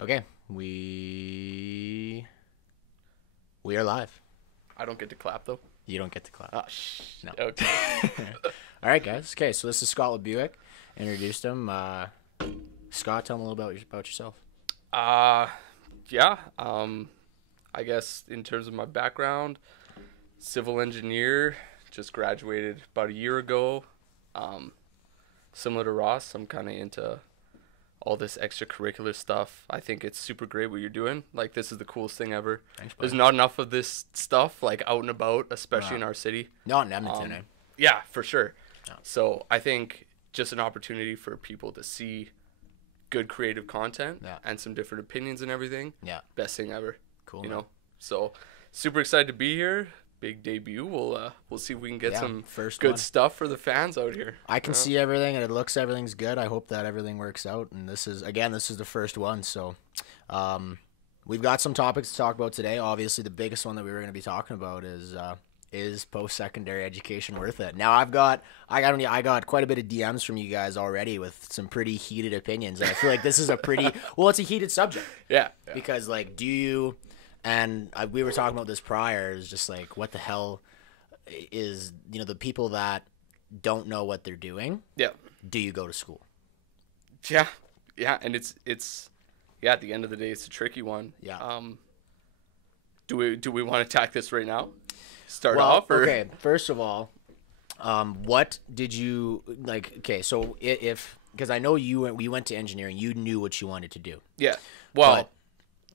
Okay, we are live. I don't get to clap though. You don't get to clap. Oh, No. Okay. All right, guys. Okay, so this is Scott Labuick. Introduced him. Scott, tell me a little about yourself. Yeah. I guess in terms of my background, civil engineer, just graduated about a year ago. Similar to Ross, I'm kind of into all this extracurricular stuff. I think it's super great what you're doing. Like, this is the coolest thing ever. Thanks, buddy. There's not enough of this stuff, like, out and about, especially in our city. Not in Edmonton, eh? Yeah, for sure. Yeah. So I think just an opportunity for people to see good creative content and some different opinions and everything. Yeah. Best thing ever. Cool, You man. know? So super excited to be here. Big debut. We'll see if we can get some first good one. stuff for the fans out here. I can see everything, and everything's good. I hope that everything works out. And this is the first one. So, we've got some topics to talk about today. Obviously, the biggest one that we were going to be talking about is post-secondary education worth it? Now, I got quite a bit of DMs from you guys already with some pretty heated opinions. And I feel like this is it's a heated subject. Yeah. Because, like, do you, and we were talking about this prior, is just like, what the hell is, the people that don't know what they're doing, Yeah. do you go to school? Yeah. Yeah. And it's at the end of the day, it's a tricky one. Yeah. Do we want to attack this right now? Start off? Or? Okay, first of all, what did you, like, okay, so because I know we went to engineering, you knew what you wanted to do. Yeah. Well,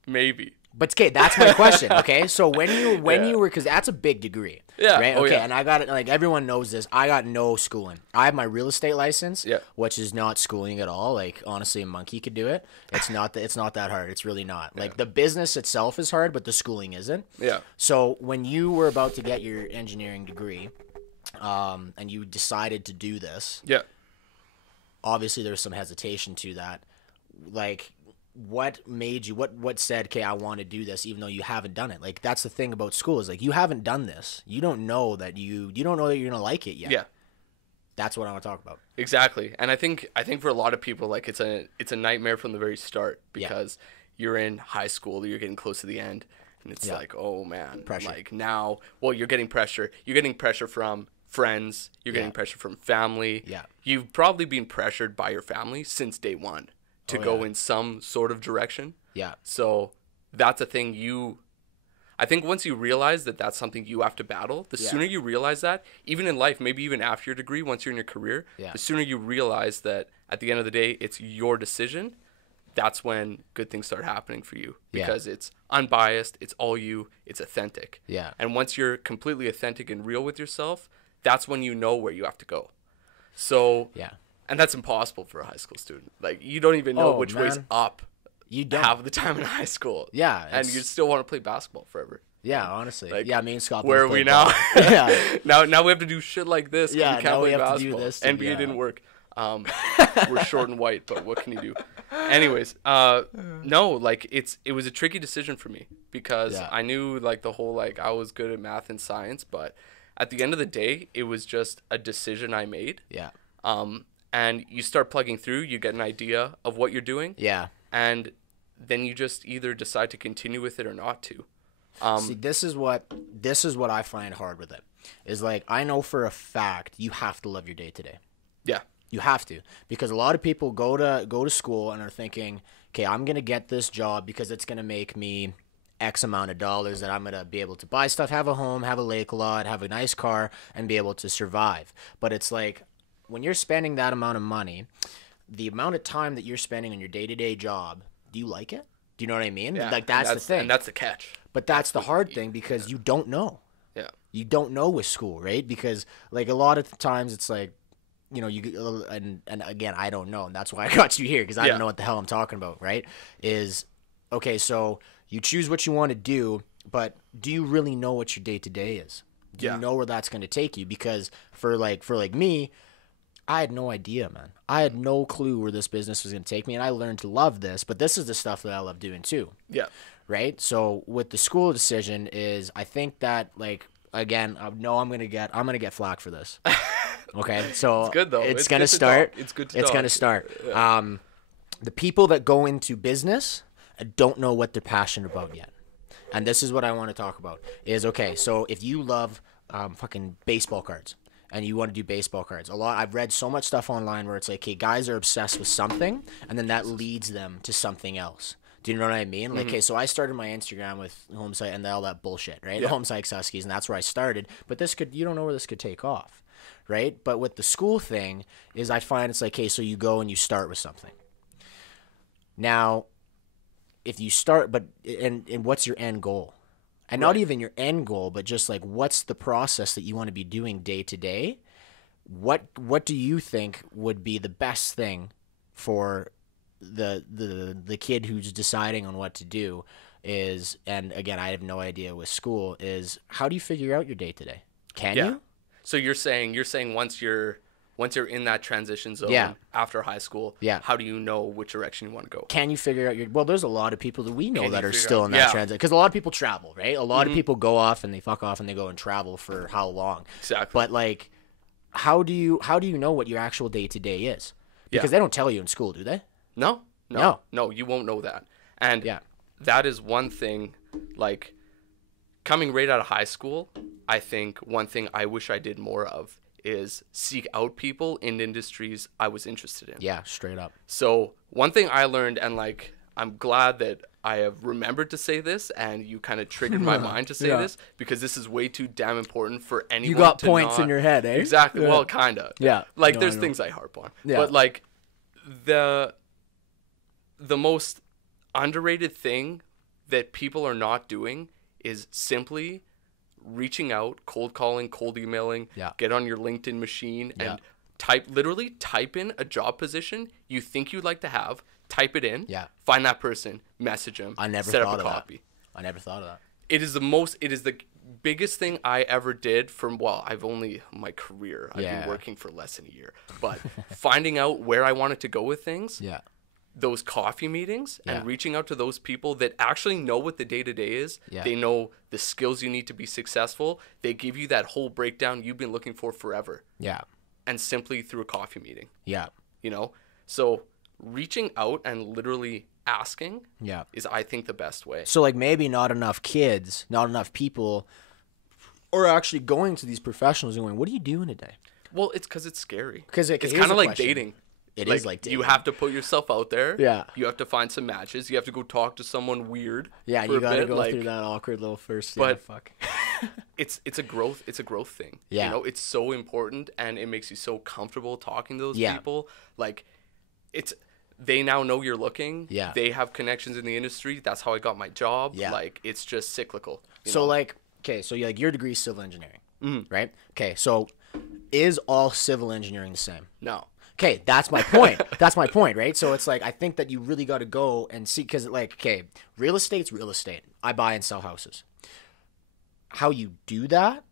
maybe. But okay, that's my question. Okay, so when you were, because that's a big degree. Yeah. Right. Oh, Okay, yeah. and I got it. Like, everyone knows this. I got no schooling. I have my real estate license. Yeah. Which is not schooling at all. Like, honestly, a monkey could do it. It's not that hard. It's really not. Like, the business itself is hard, but the schooling isn't. Yeah. So when you were about to get your engineering degree, and you decided to do this, Yeah. obviously there's some hesitation to that. Like, what made you, what said, okay, I want to do this even though you haven't done it? Like, that's the thing about school, is like, you haven't done this. You don't know that you don't know that you're going to like it yet. Yeah. That's what I want to talk about. Exactly. And I think for a lot of people, like, it's a nightmare from the very start, because you're in high school, you're getting close to the end, and it's like, oh man, Pressure. like, now, well, you're getting pressure. You're getting pressure from friends. You're getting pressure from family. Yeah. You've probably been pressured by your family since day one to go in some sort of direction. Yeah. So that's a thing I think once you realize that that's something you have to battle, the sooner you realize that, even in life, maybe even after your degree, once you're in your career, the sooner you realize that at the end of the day, it's your decision, that's when good things start happening for you, because it's unbiased, it's all you, it's authentic. Yeah. And once you're completely authentic and real with yourself, that's when you know where you have to go. So, and that's impossible for a high school student. Like, you don't even know which way's up. You don't. Half the time in high school. Yeah. And you still want to play basketball forever. Yeah, honestly. Like, me and Scott. Where both are we played now? ball. Yeah. Now we have to do shit like this. 'Cause Yeah, we can't now we play have to do basketball. this NBA didn't work. We're short and white, but what can you do? Anyways, no, like, it was a tricky decision for me, because I knew, like, the whole, like, I was good at math and science, but at the end of the day, it was just a decision I made. Yeah. And you start plugging through, you get an idea of what you're doing. Yeah. And then you just either decide to continue with it or not to. See, this is what I find hard with it. Is, like, I know for a fact you have to love your day today. Yeah. You have to, because a lot of people go to school and are thinking, okay, I'm gonna get this job because it's gonna make me X amount of dollars, that I'm gonna be able to buy stuff, have a home, have a lake lot, have a nice car, and be able to survive. But it's like, when you're spending that amount of money, the amount of time that you're spending on your day-to-day job, do you like it? Do you know what I mean? Yeah. Like, that's the thing. And that's the catch. But that's the hard thing, because you don't know. Yeah. You don't know with school, right? Because, like, a lot of times it's like, and again, I don't know, and that's why I got you here, because I don't know what the hell I'm talking about, right? Is, okay, so you choose what you want to do, but do you really know what your day-to-day is? Do you know where that's going to take you? Because for me, I had no idea, man. I had no clue where this business was going to take me, and I learned to love this, but this is the stuff that I love doing too. Yeah. Right? So with the school decision is, I think that, like, again, I know I'm going to get flack for this. Okay? So It's good, though. It's going to start. It's good to It's talk. going to start. Yeah. The people that go into business don't know what they're passionate about yet. And this is what I want to talk about is, okay, so if you love fucking baseball cards and you want to do baseball cards, I've read so much stuff online where it's like, okay, guys are obsessed with something and then that leads them to something else. Do you know what I mean? Like, okay, so I started my Instagram with home site and all that bullshit, right? Yeah. Home site Huskies, and that's where I started. But you don't know where this could take off, right? But with the school thing is I find it's like, okay, so you go and you start with something. Now, if you start, and what's your end goal? And not even your end goal, but just like, what's the process that you want to be doing day to day? What do you think would be the best thing for the kid who's deciding on what to do is, and again, I have no idea with school, is how do you figure out your day to day? Can you? So you're saying once you're in that transition zone after high school, how do you know which direction you want to go? Can you figure out well, there's a lot of people that we know that are still in that transition, because a lot of people travel, right? A lot of people go off and they fuck off and they go and travel for how long? Exactly. But like, how do you know what your actual day to day is? Because they don't tell you in school, do they? No, you won't know that. And that is one thing, like, coming right out of high school, I think one thing I wish I did more of is seek out people in industries I was interested in. Yeah, straight up. So one thing I learned, and like, I'm glad that I have remembered to say this, and you kind of triggered my mind to say this, because this is way too damn important for anyone. You got points in your head, eh? Exactly. Yeah. Well, kind of. Yeah. Like, there's things I harp on. Yeah. But like, the most underrated thing that people are not doing is simply reaching out, cold calling, cold emailing, get on your LinkedIn machine and literally type in a job position you think you'd like to have, type it in, find that person, message them, set up a copy. I never thought of that. It is the biggest thing I ever did my career. I've been working for less than a year, but finding out where I wanted to go with things. Yeah. Those coffee meetings and reaching out to those people that actually know what the day-to-day is. Yeah. They know the skills you need to be successful. They give you that whole breakdown you've been looking for forever. Yeah. And simply through a coffee meeting. Yeah. You know? So reaching out and literally asking is, I think, the best way. So like, maybe not enough people are actually going to these professionals and going, what are you doing today? Well, it's because it's scary. Because it's kind of like dating. It is like dating. You have to put yourself out there. Yeah. You have to find some matches. You have to go talk to someone weird. Yeah, you got to go through that awkward little first. But fuck. it's a growth thing. Yeah. You know, it's so important, and it makes you so comfortable talking to those people. Like, they now know you're looking. Yeah. They have connections in the industry. That's how I got my job. Yeah. Like, it's just cyclical. So know? Like, okay, so like, your degree is civil engineering, right? Okay, so is all civil engineering the same? No. Okay, that's my point. That's my point, right? So it's like, I think that you really got to go and see, because like, okay, real estate's real estate. I buy and sell houses. How you do that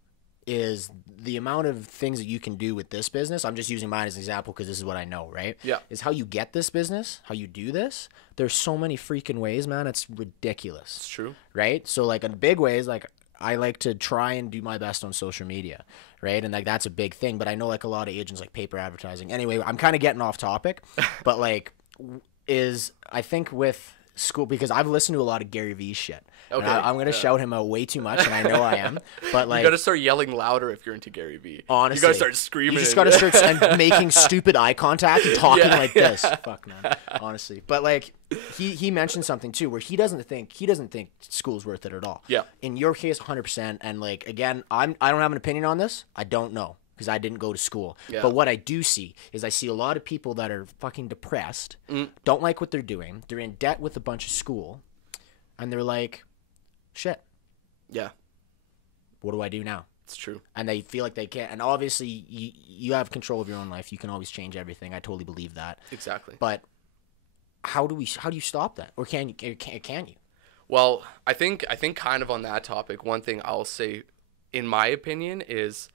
is the amount of things that you can do with this business. I'm just using mine as an example because this is what I know, right? Yeah. Is how you get this business, how you do this. There's so many freaking ways, man. It's ridiculous. It's true. Right? So like, in big ways, like, I like to try and do my best on social media, right? And like, that's a big thing. But I know like a lot of agents like paper advertising. Anyway, I'm kind of getting off topic, but like, I think with school, because I've listened to a lot of Gary Vee shit. Okay. I'm going to shout him out way too much, and I know I am. But like, you got to start yelling louder if you're into Gary Vee. Honestly. You got to start screaming. You just got to start making stupid eye contact and talking like this. Fuck, man. Honestly. But like, he mentioned something too where he doesn't think school's worth it at all. Yeah. In your case, 100%. And like, again, I don't have an opinion on this. I don't know, because I didn't go to school. Yeah. But what I do see is I see a lot of people that are fucking depressed, don't like what they're doing. They're in debt with a bunch of school, and they're like, shit. Yeah. What do I do now? It's true. And they feel like they can't. And obviously, you have control of your own life. You can always change everything. I totally believe that. Exactly. But how do you stop that? Or can you? Well, I think kind of on that topic, one thing I'll say, in my opinion, is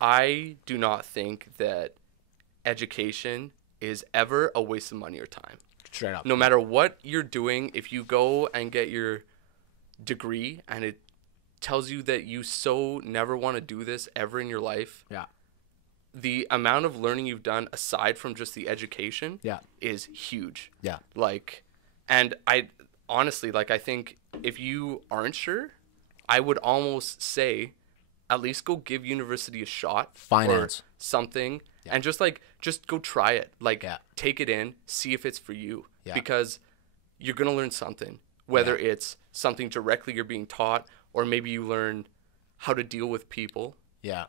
I do not think that education is ever a waste of money or time. Straight up. No matter what you're doing, if you go and get your degree and it tells you that you so never want to do this ever in your life, the amount of learning you've done aside from just the education is huge. Yeah. Like, and honestly, like, I think if you aren't sure, I would almost say at least go give university a shot. Finance. Or something. Yeah. And just go try it. Like, take it in, see if it's for you. Yeah. Because you're going to learn something. Whether it's something directly you're being taught, or maybe you learn how to deal with people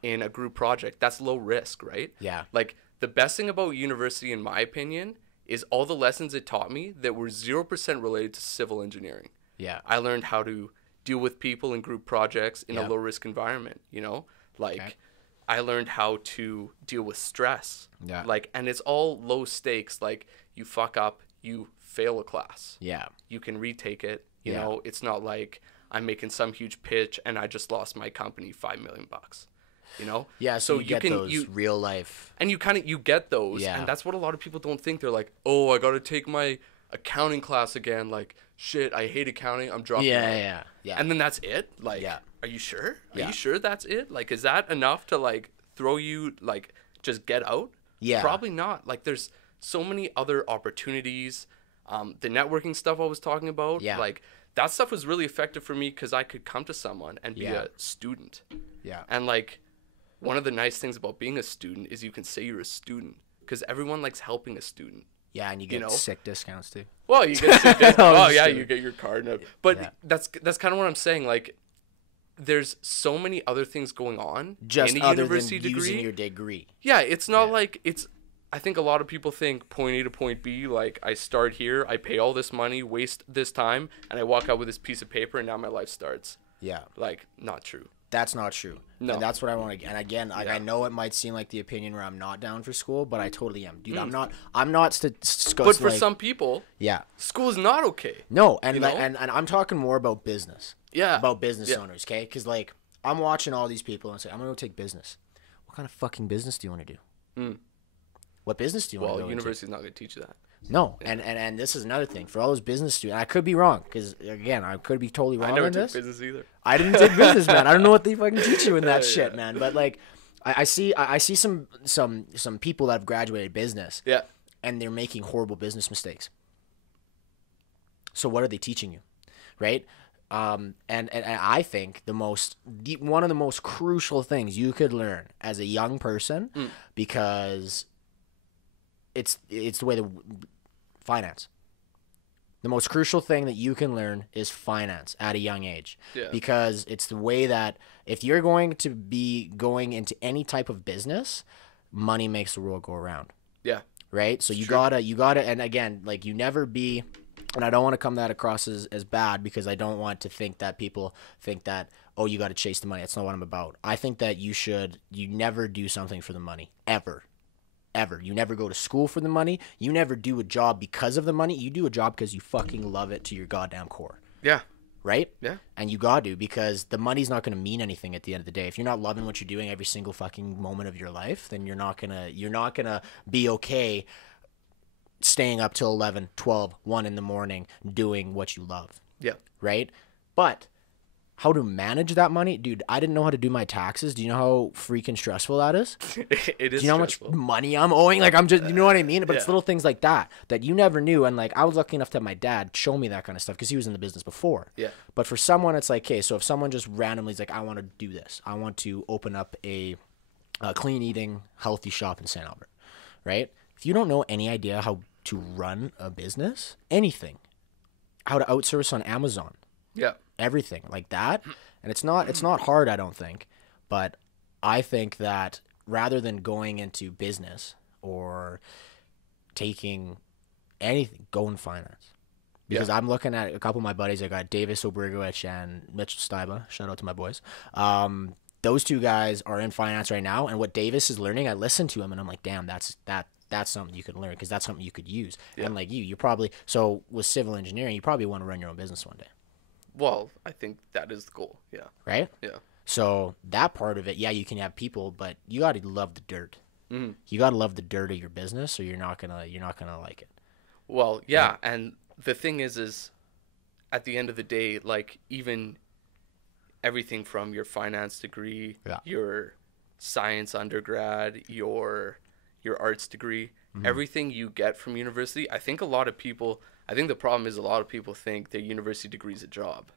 in a group project. That's low risk, right? Yeah. Like, the best thing about university, in my opinion, is all the lessons it taught me that were 0% related to civil engineering. Yeah. I learned how to deal with people in group projects in a low risk environment, you know? Like, I learned how to deal with stress. Yeah. Like, and it's all low stakes. Like, you fuck up, you fail a class. Yeah. You can retake it. You know, it's not like I'm making some huge pitch and I just lost my company $5 million. You know? Yeah, so you get those real life. And you get those. Yeah. And that's what a lot of people don't think. They're like, oh, I got to take my accounting class again. Like, shit, I hate accounting. I'm dropping out. Yeah. And then that's it? Like, are you sure? Are you sure that's it? Like, is that enough to, like, throw you, like, just get out? Yeah. Probably not. Like, there's so many other opportunities. The networking stuff I was talking about. Yeah. Like, that stuff was really effective for me because I could come to someone and be a student. Yeah. And, like, one of the nice things about being a student is you can say you're a student because everyone likes helping a student. Yeah, and you get sick discounts too. Well, you get sick discounts. Oh, yeah, you get your card. But that's kind of what I'm saying. Like, there's so many other things going on just in a university degree. Using your degree. Yeah, it's not like it's... I think a lot of people think point A to point B, like, I start here, I pay all this money, waste this time, and I walk out with this piece of paper, and now my life starts. Yeah. Like, not true. That's not true. No. And that's what I want to... And again, like, I know it might seem like the opinion where I'm not down for school, but I totally am. Dude, I'm not... But for some people, school is not okay. No, and I'm talking more about business. Yeah. About business owners, okay? Because, like, I'm watching all these people and say, I'm going to go take business. What kind of fucking business do you want to do? What business do you want to go into? Well, university's not going to teach you that. No, and this is another thing. For all those business students, I could be wrong, because, again, I could be totally wrong on this. I never took business either. I didn't take business, man. I don't know what they fucking teach you in that shit, man. But, like, I see some people that have graduated business, and they're making horrible business mistakes. So what are they teaching you, right? And I think one of the most crucial things you could learn as a young person, because it's the way finance. The most crucial thing that you can learn is finance at a young age. Yeah. Because it's the way that if you're going to be going into any type of business, money makes the world go around. Yeah. Right? So you gotta, and again, like, you never be, and I don't want to come that across as bad, because I don't want to think that people think that, oh, you got to chase the money. That's not what I'm about. I think that you never do something for the money, ever. Ever. You never go to school for the money. You never do a job because of the money. You do a job because you fucking love it to your goddamn core. Yeah. Right? Yeah. And you got to, because the money's not going to mean anything at the end of the day. If you're not loving what you're doing every single fucking moment of your life, then you're not going to be okay staying up till 11, 12, 1 in the morning doing what you love. Yeah. Right? But how to manage that money? Dude, I didn't know how to do my taxes. Do you know how freaking stressful that is? It is. Do you know how much money I'm owing? Like, I'm just, you know what I mean? But it's little things like that you never knew. And, like, I was lucky enough to have my dad show me that kind of stuff, because he was in the business before. Yeah. But for someone, it's like, okay, so if someone just randomly is like, I want to do this. I want to open up a clean eating, healthy shop in St. Albert, right? If you don't know any idea how to run a business, anything, how to outsource on Amazon. Yeah. Everything like that. And it's not hard, I don't think. But I think that rather than going into business or taking anything, go in finance. Because I'm looking at a couple of my buddies. I got Davis Obrigowicz and Mitchell Steiba. Shout out to my boys. Those two guys are in finance right now. And what Davis is learning, I listen to him and I'm like, damn, that's something you can learn, because that's something you could use. Yeah. And like you probably, so with civil engineering, you probably want to run your own business one day. Well, I think that is the goal. Yeah. Right? Yeah. So that part of it, you can have people, but you got to love the dirt. Mm-hmm. You got to love the dirt of your business, or you're not going to like it. Well, yeah, and the thing is at the end of the day, like, even everything from your finance degree, your science undergrad, your arts degree, everything you get from university, I think the problem is a lot of people think their university degree is a job.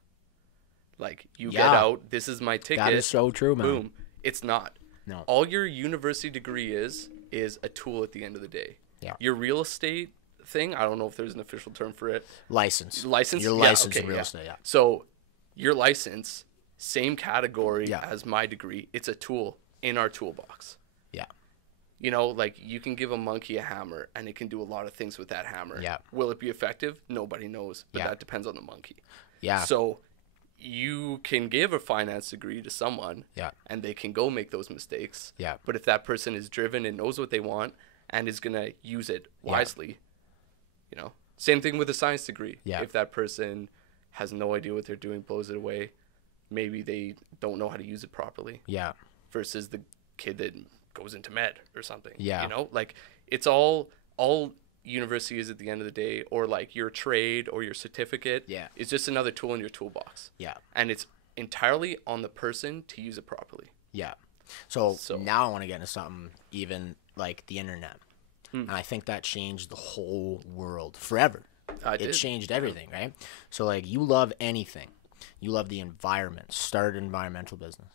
Like, you get out, this is my ticket. That is so true, man. Boom. It's not. No. All your university degree is a tool at the end of the day. Yeah. Your real estate thing, I don't know if there's an official term for it. License. Your license in real estate, yeah. So your license, same category as my degree. It's a tool in our toolbox. Yeah. You know, like, you can give a monkey a hammer and it can do a lot of things with that hammer. Yeah. Will it be effective? Nobody knows, but that depends on the monkey. Yeah. So you can give a finance degree to someone and they can go make those mistakes. Yeah. But if that person is driven and knows what they want and is going to use it wisely, you know, same thing with a science degree. Yeah. If that person has no idea what they're doing, blows it away, maybe they don't know how to use it properly. Yeah. Versus the kid that goes into med or something. Yeah. You know, like, it's all university is at the end of the day, or like your trade or your certificate. Yeah. It's just another tool in your toolbox. Yeah. And it's entirely on the person to use it properly. Yeah. So now I want to get into something even like the internet. And I think that changed the whole world forever. It changed everything, right? So, like, you love anything. You love the environment. Start an environmental business.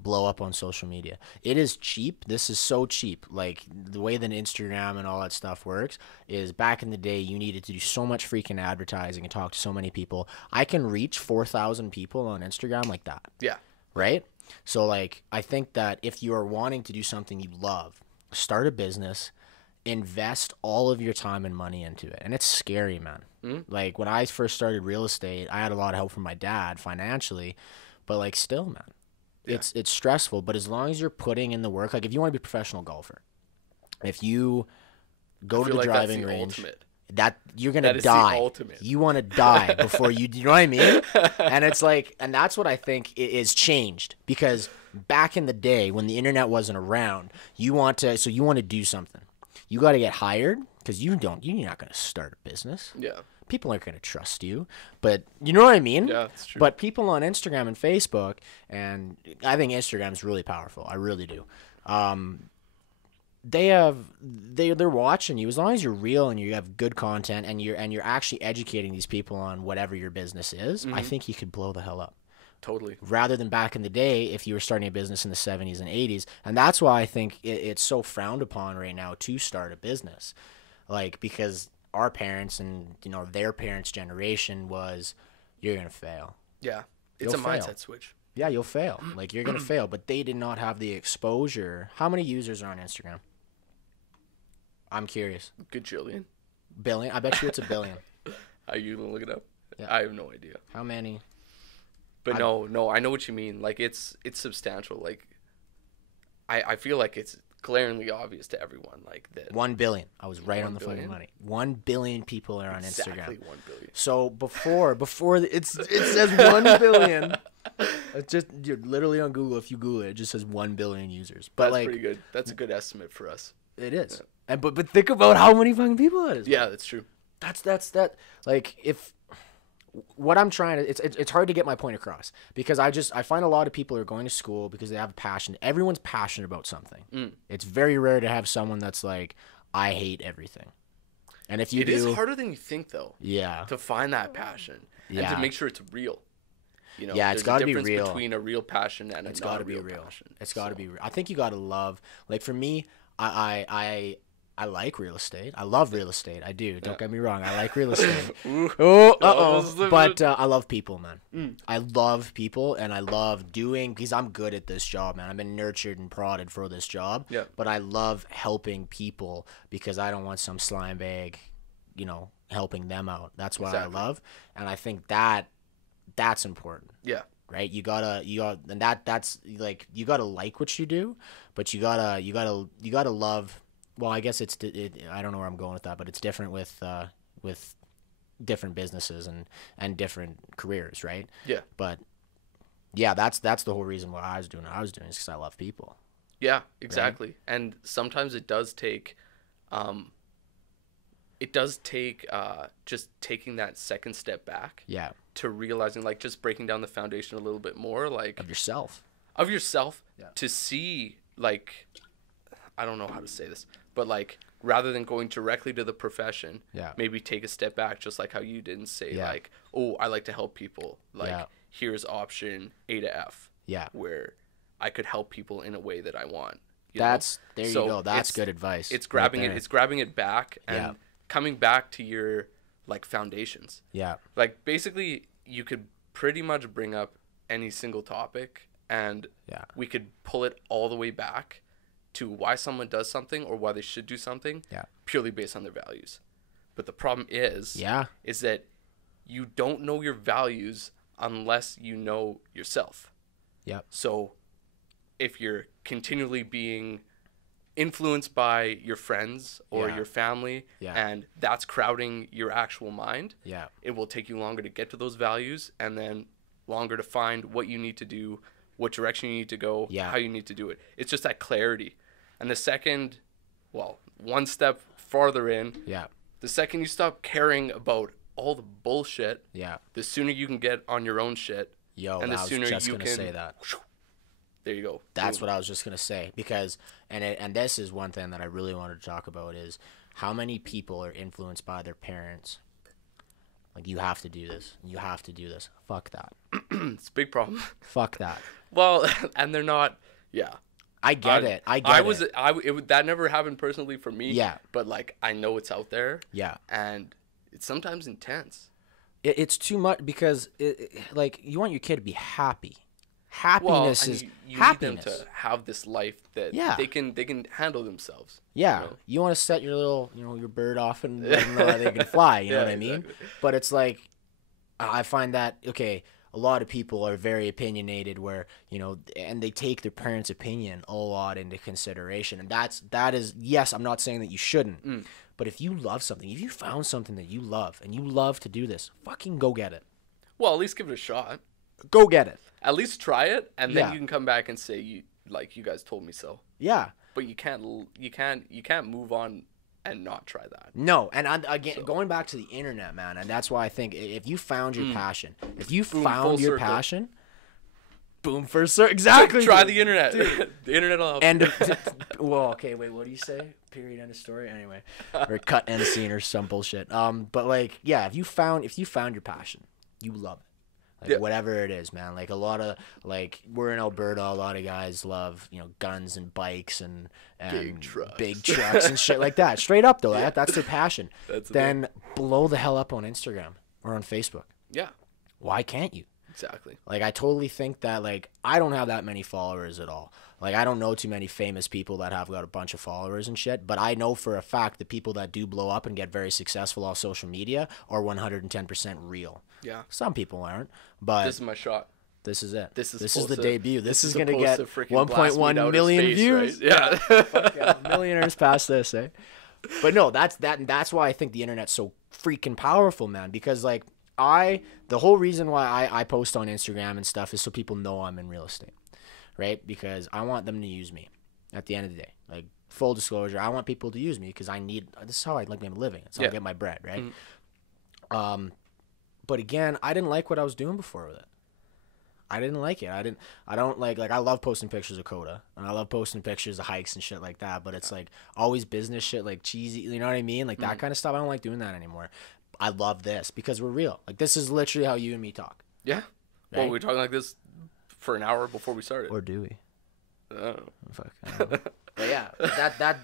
Blow up on social media. It is cheap. This is so cheap. Like, the way that Instagram and all that stuff works is, back in the day, you needed to do so much freaking advertising and talk to so many people. I can reach 4,000 people on Instagram like that. Yeah. Right? So, like, I think that if you are wanting to do something you love, start a business, invest all of your time and money into it. And it's scary, man. Like, when I first started real estate, I had a lot of help from my dad financially, but, like, still, man, it's stressful. But as long as you're putting in the work, like, if you want to be a professional golfer, if you go to the driving range, that you're gonna die. You want to die before you know what I mean? And it's like, and that's what I think is changed, because back in the day when the internet wasn't around, you want to do something. You got to get hired, because you're not going to start a business. Yeah. People aren't going to trust you, but you know what I mean? Yeah, that's true. But people on Instagram and Facebook, and I think Instagram is really powerful. I really do. They're watching you. As long as you're real and you have good content and you're actually educating these people on whatever your business is, I think you could blow the hell up. Totally. Rather than back in the day, if you were starting a business in the 70s and 80s. And that's why I think it's so frowned upon right now to start a business. Like, because our parents and, you know, their parents' generation was, you're going to fail. Yeah. It's a mindset switch. Yeah, you'll fail. Like, you're going to fail. But they did not have the exposure. How many users are on Instagram? I'm curious. Gajillion. Billion? I bet you it's a billion. Are you going to look it up? Yeah. I have no idea. How many? But no, I know what you mean. Like, it's substantial. Like, I feel like it's glaringly obvious to everyone. Like, that 1 billion. I was right on the fucking money. 1 billion people are on Instagram. Exactly 1 billion. So before it says 1 billion. It's just, you're literally on Google. If you Google it, it just says 1 billion users. But that's like, pretty good. That's a good estimate for us. It is. Yeah. And but think about how many fucking people that is. Yeah, that's true. That's like, if what I'm trying to, it's hard to get my point across, because I find a lot of people are going to school because they have a passion. Everyone's passionate about something. It's very rare to have someone that's like, I hate everything. And if you it is harder than you think, though. Yeah. To find that passion and to make sure it's real. You know, yeah, it's got to be real. There's a difference between a real passion and a not real passion. It's got to be real. I think you got to love. Like, for me, I like real estate. I love real estate. I do. Don't get me wrong. I like real estate. But I love people, man. I love people, and I love doing, because I'm good at this job, man. I've been nurtured and prodded for this job. Yeah. But I love helping people, because I don't want some slime bag, you know, helping them out. That's what I love, and I think that's important. Yeah. Right. You gotta, and that's like, you gotta like what you do, but you gotta love. Well, I guess I don't know where I'm going with that, but it's different with different businesses and different careers, right? Yeah. But yeah, that's the whole reason why I was doing is because I love people. Yeah, exactly. Right? And sometimes it does take just taking that second step back. Yeah. To realizing, like, just breaking down the foundation a little bit more, like, of yourself. Yeah. To see, like, I don't know how to say this, but like, rather than going directly to the profession, Yeah. maybe take a step back, just like how you did, and say Yeah. like, oh, I like to help people. Like, Yeah. here's option A to F. Yeah. Where I could help people in a way that I want. There you go. That's good advice. It's grabbing right it. It's grabbing it back and Yeah. coming back to your like foundations. Yeah. Like basically, you could pretty much bring up any single topic, and Yeah. we could pull it all the way back to why someone does something or why they should do something. Yeah. Purely based on their values. But the problem is that you don't know your values unless you know yourself. Yep. So if you're continually being influenced by your friends or your family, and that's crowding your actual mind, it will take you longer to get to those values, and then longer to find what you need to do, what direction you need to go, how you need to do it. It's just that clarity. And the second, one step farther in, the second you stop caring about all the bullshit, the sooner you can get on your own shit, and the sooner you can say that. There you go. That's what I was just gonna say, because and this is one thing that I really wanted to talk about, is how many people are influenced by their parents. Like, you have to do this. You have to do this. Fuck that. It's a big problem. Fuck that. Well, and they're not. Yeah. I get it. That never happened personally for me. Yeah. But like, I know it's out there. Yeah. And it's sometimes intense. It's too much, because like, you want your kid to be happy. Happiness is you happiness. need them to have this life that they can handle themselves. Yeah, you want to set your little, your bird off and let them know that they can fly. You know what I mean? Exactly. But it's like, I find that a lot of people are very opinionated, where and they take their parents' opinion a lot into consideration, and that is yes. I'm not saying that you shouldn't, but if you love something, if you found something that you love and you love to do this, fucking go get it. Well, at least give it a shot. Go get it. At least try it, and then you can come back and say you guys told me so. Yeah. But you can't move on and not try that. No, and going back to the internet, man, and that's why I think if you found your passion, if you found your passion, boom, first circle, exactly. Try the internet. The internet will help. And okay, wait, what do you say? Period, end of story. Anyway, or cut end scene or some bullshit. But like, yeah, if you found your passion, you love it. Like, whatever it is, man. Like, a lot of, like, we're in Alberta, a lot of guys love, guns and bikes and big trucks and shit like that. Straight up, though. That's their passion. Then blow the hell up on Instagram or on Facebook. Yeah. Why can't you? Exactly. Like, I totally think that, like, I don't have that many followers at all. Like, I don't know too many famous people that have got a bunch of followers and shit, but I know for a fact the people that do blow up and get very successful off social media are 110% real. Yeah. Some people aren't, but this is my shot. This is it. This is the debut. This is going to get 1.1 million views. Right? Yeah. Fuck yeah. Millionaires past this, eh? But no, that's why I think the internet's so freaking powerful, man, because like the whole reason why I post on Instagram and stuff is so people know I'm in real estate. Right? Because I want them to use me at the end of the day. Like, full disclosure, I want people to use me because this is how I like my living. It's how I get my bread, right? Mm-hmm. But again, I didn't like what I was doing before with it. I didn't like it. I don't like I love posting pictures of Coda, and I love posting pictures of hikes and shit like that, but it's like always business shit, like cheesy, you know what I mean? Like that kind of stuff. I don't like doing that anymore. I love this because we're real. Like, this is literally how you and me talk. Yeah. Right? Well, we're talking like this for an hour before we started. Or do we? Oh. Fuck. I don't know. But yeah,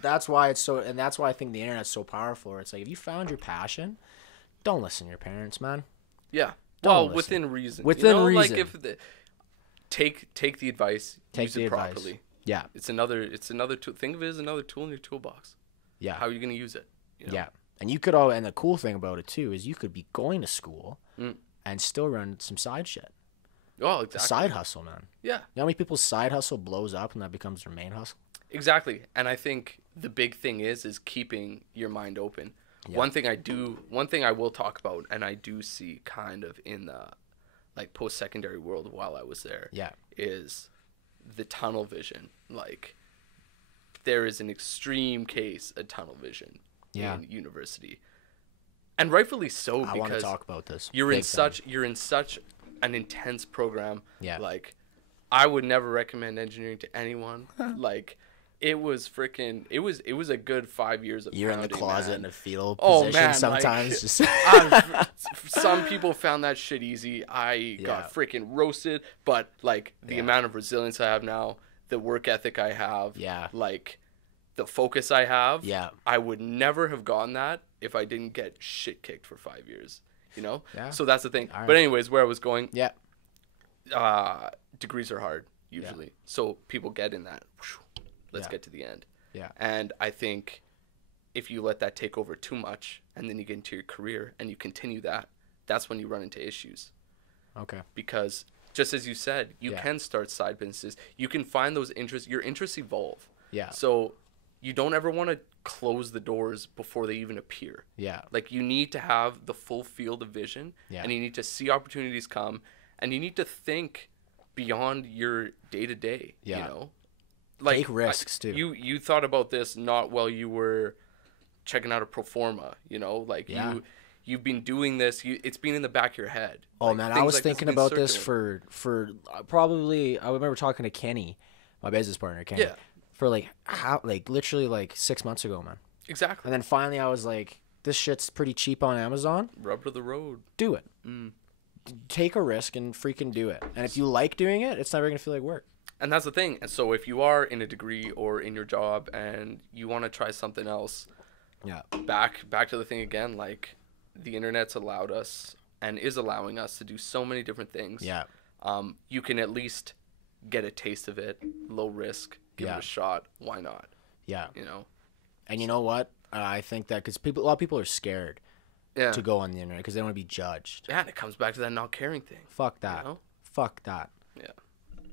that's why it's so, and that's why I think the internet's so powerful. It's like, if you found your passion, don't listen to your parents, man. Yeah. Don't listen. Within reason. Within reason. Like, if take the advice, use it properly. Yeah. It's another tool. Think of it as another tool in your toolbox. Yeah. How are you going to use it? Yeah. And you could and the cool thing about it too is you could be going to school and still run some side shit. Oh, exactly. A side hustle, man. Yeah. You know how many people's side hustle blows up and that becomes their main hustle? Exactly. And I think the big thing is keeping your mind open. Yeah. One thing I will talk about, and I do see kind of in the like post-secondary world while I was there, is the tunnel vision. Like, there is an extreme case of tunnel vision in university. And rightfully so, because I want to talk about this. You're in such an intense program. Yeah. Like, I would never recommend engineering to anyone. Like, It was freaking. It was a good 5 years of. You're in the pounding, closet man. in a fetal Oh position man, sometimes. Just some people found that shit easy. I got freaking roasted, but like the amount of resilience I have now, the work ethic I have, like the focus I have, I would never have gotten that if I didn't get shit kicked for 5 years. You know? Yeah. So that's the thing. Right. But anyways, where I was going. Yeah. Degrees are hard usually, so people get in that. Let's get to the end. Yeah. And I think if you let that take over too much, and then you get into your career and you continue that, that's when you run into issues. Okay. Because just as you said, you can start side businesses. You can find those interests. Your interests evolve. Yeah. So you don't ever want to close the doors before they even appear. Yeah. Like you need to have the full field of vision, and you need to see opportunities come, and you need to think beyond your day-to-day, you know? Like, take risks too. You thought about this not while you were checking out a pro forma, you know? Like you've been doing this, it's been in the back of your head. Oh like, man, I was thinking about this circling. for probably, I remember talking to Kenny, my business partner, Kenny. Yeah. For literally 6 months ago, man. Exactly. And then finally I was like, this shit's pretty cheap on Amazon. Rubber the road. Do it. Take a risk and freaking do it. And if you like doing it, it's never going to feel like work. And that's the thing. And so if you are in a degree or in your job and you want to try something else, back to the thing again, like the internet's allowed us and is allowing us to do so many different things. Yeah. You can at least get a taste of it, low risk, give it a shot. Why not? Yeah. You know? And you know what? I think that because a lot of people are scared to go on the internet because they don't want to be judged. Yeah, and it comes back to that not caring thing. Fuck that. You know? Fuck that. Yeah.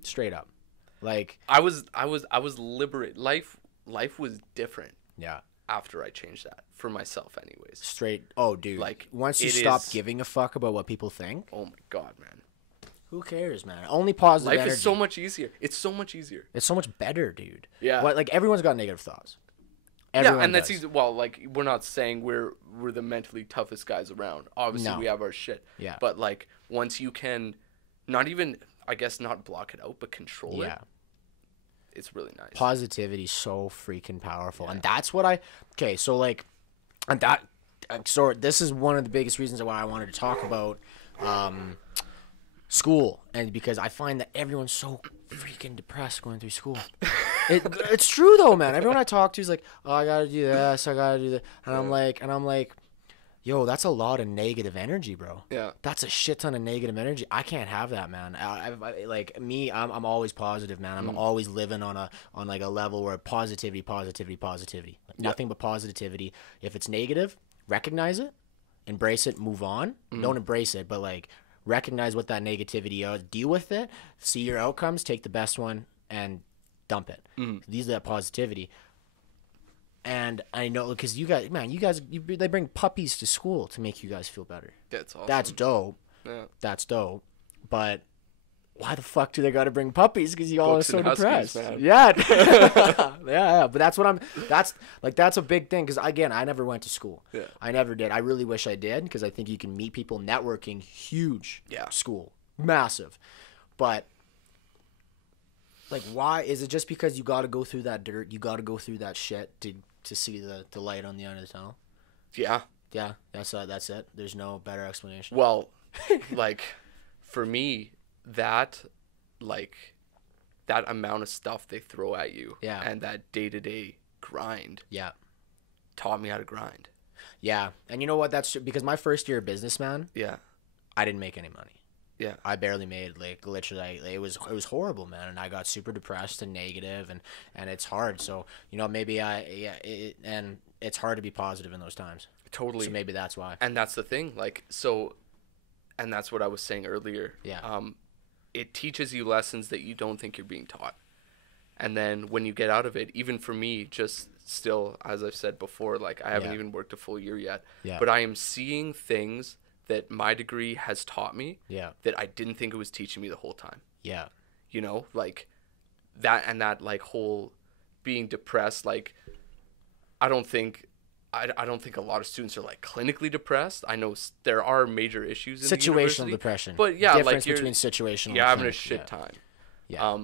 Straight up. Like I was liberated. Life was different. Yeah. After I changed that for myself, anyways. Straight. Oh, dude. Like once you stop giving a fuck about what people think. Oh my god, man. Who cares, man? Only positive Life energy. is so much easier. It's so much easier. It's so much better, dude. Yeah. Like everyone's got negative thoughts. Everyone and that's does. easy. Well, like we're not saying we're the mentally toughest guys around. Obviously, we have our shit. Yeah. But like once you can, not even not block it out, but control it. It's really nice. Positivity is so freaking powerful, and that's what so like, and that, so this is one of the biggest reasons why I wanted to talk about, school, and because I find that everyone's so freaking depressed going through school. It's true though, man. Everyone I talk to is like, oh, I gotta do this, I gotta do that, and I'm like, yo, that's a lot of negative energy, bro. Yeah. That's a shit ton of negative energy. I can't have that, man. I'm always positive, man. I'm always living on like a level where positivity. Nothing but positivity. If it's negative, recognize it, embrace it, move on. Don't embrace it, but like recognize what that negativity is, deal with it, see your outcomes, take the best one and dump it. These are that positivity. And I know because you guys, they bring puppies to school to make you guys feel better. That's awesome. That's dope. Yeah. That's dope. But why the fuck do they got to bring puppies? Because you all are so depressed. Man. Yeah. yeah. But that's a big thing. Because again, I never went to school. Yeah. I never did. I really wish I did because I think you can meet people. Networking, huge. Yeah. School, massive. But like, why is it just because you got to go through that dirt? You got to go through that shit to see the light on the end of the tunnel? Yeah. Yeah, that's it. There's no better explanation. Well, like, for me, that amount of stuff they throw at you, and that day-to-day grind, taught me how to grind. Yeah, and you know what? That's because my first year of business, man. Yeah, I didn't make any money. Yeah, I barely made literally. It was horrible, man, and I got super depressed and negative, and it's hard. So maybe and it's hard to be positive in those times. Totally. So maybe that's why. And that's the thing, and that's what I was saying earlier. Yeah. It teaches you lessons that you don't think you're being taught, and then when you get out of it, even for me, just still, as I've said before, I haven't even worked a full year yet. Yeah. But I am seeing things that my degree has taught me that I didn't think it was teaching me the whole time. Yeah. That whole being depressed, I don't think a lot of students are clinically depressed. I know there are major issues in the university. Situational depression. But yeah, difference between situational and having a shit time. Yeah.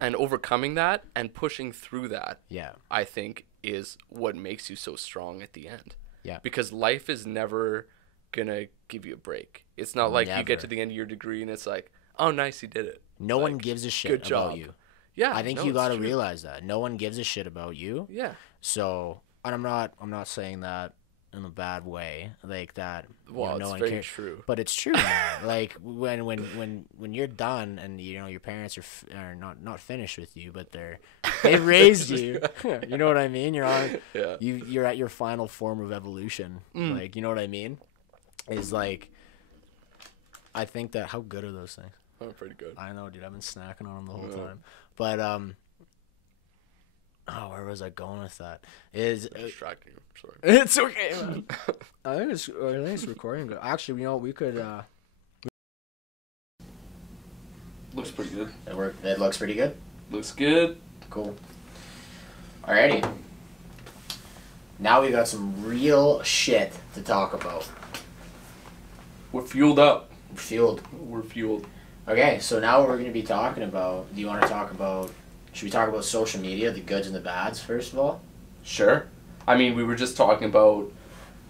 And overcoming that and pushing through that, Yeah. I think, is what makes you so strong at the end. Yeah. Because life is never gonna give you a break. It's not like Never. you get to the end of your degree and it's like, oh, nice, you did it. No like, one gives a shit good job. about you. Yeah, I think no, you got to true. realize that no one gives a shit about you. Yeah. So, and I'm not saying that in a bad way, like that. Well, no it's one very cares. true. But it's true, man. Like when you're done and your parents are not finished with you, but they've raised you. You know what I mean? You're on. Yeah. You're at your final form of evolution. Like, you know what I mean? Is like, I think that how good are those things? Oh, pretty good. I know, dude. I've been snacking on them the whole time. But where was I going with that? Distracting you. Sorry. It's okay, man. I think it's recording good. Actually, we could. Looks pretty good. It looks pretty good. Looks good. Cool. Alrighty. Now we got some real shit to talk about. We're fueled up. We're fueled. Okay, so now what we're going to be talking about, do you want to talk about, should we talk about social media, the goods and the bads, first of all? Sure. I mean, we were just talking about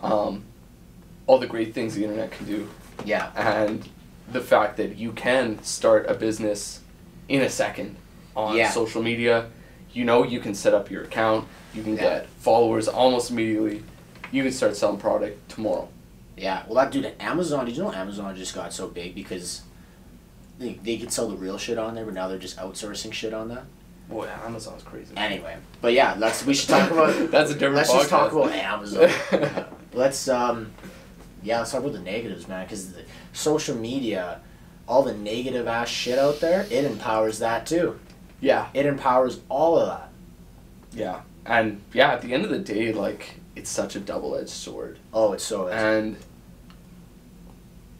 all the great things the internet can do. Yeah. And the fact that you can start a business in a second on social media. You know, you can set up your account. You can get followers almost immediately. You can start selling product tomorrow. Yeah. Well, that dude, Amazon, did you know Amazon just got so big because they could sell the real shit on there, but now they're just outsourcing shit on that? Boy, Amazon's crazy. Anyway, but yeah, we should talk about. That's a different. Let's podcast. just talk about Amazon. Let's talk about the negatives, man. Because social media, all the negative ass shit out there, it empowers that too. Yeah, it empowers all of that. Yeah, and yeah, at the end of the day, like, it's such a double-edged sword. Oh, it's so. And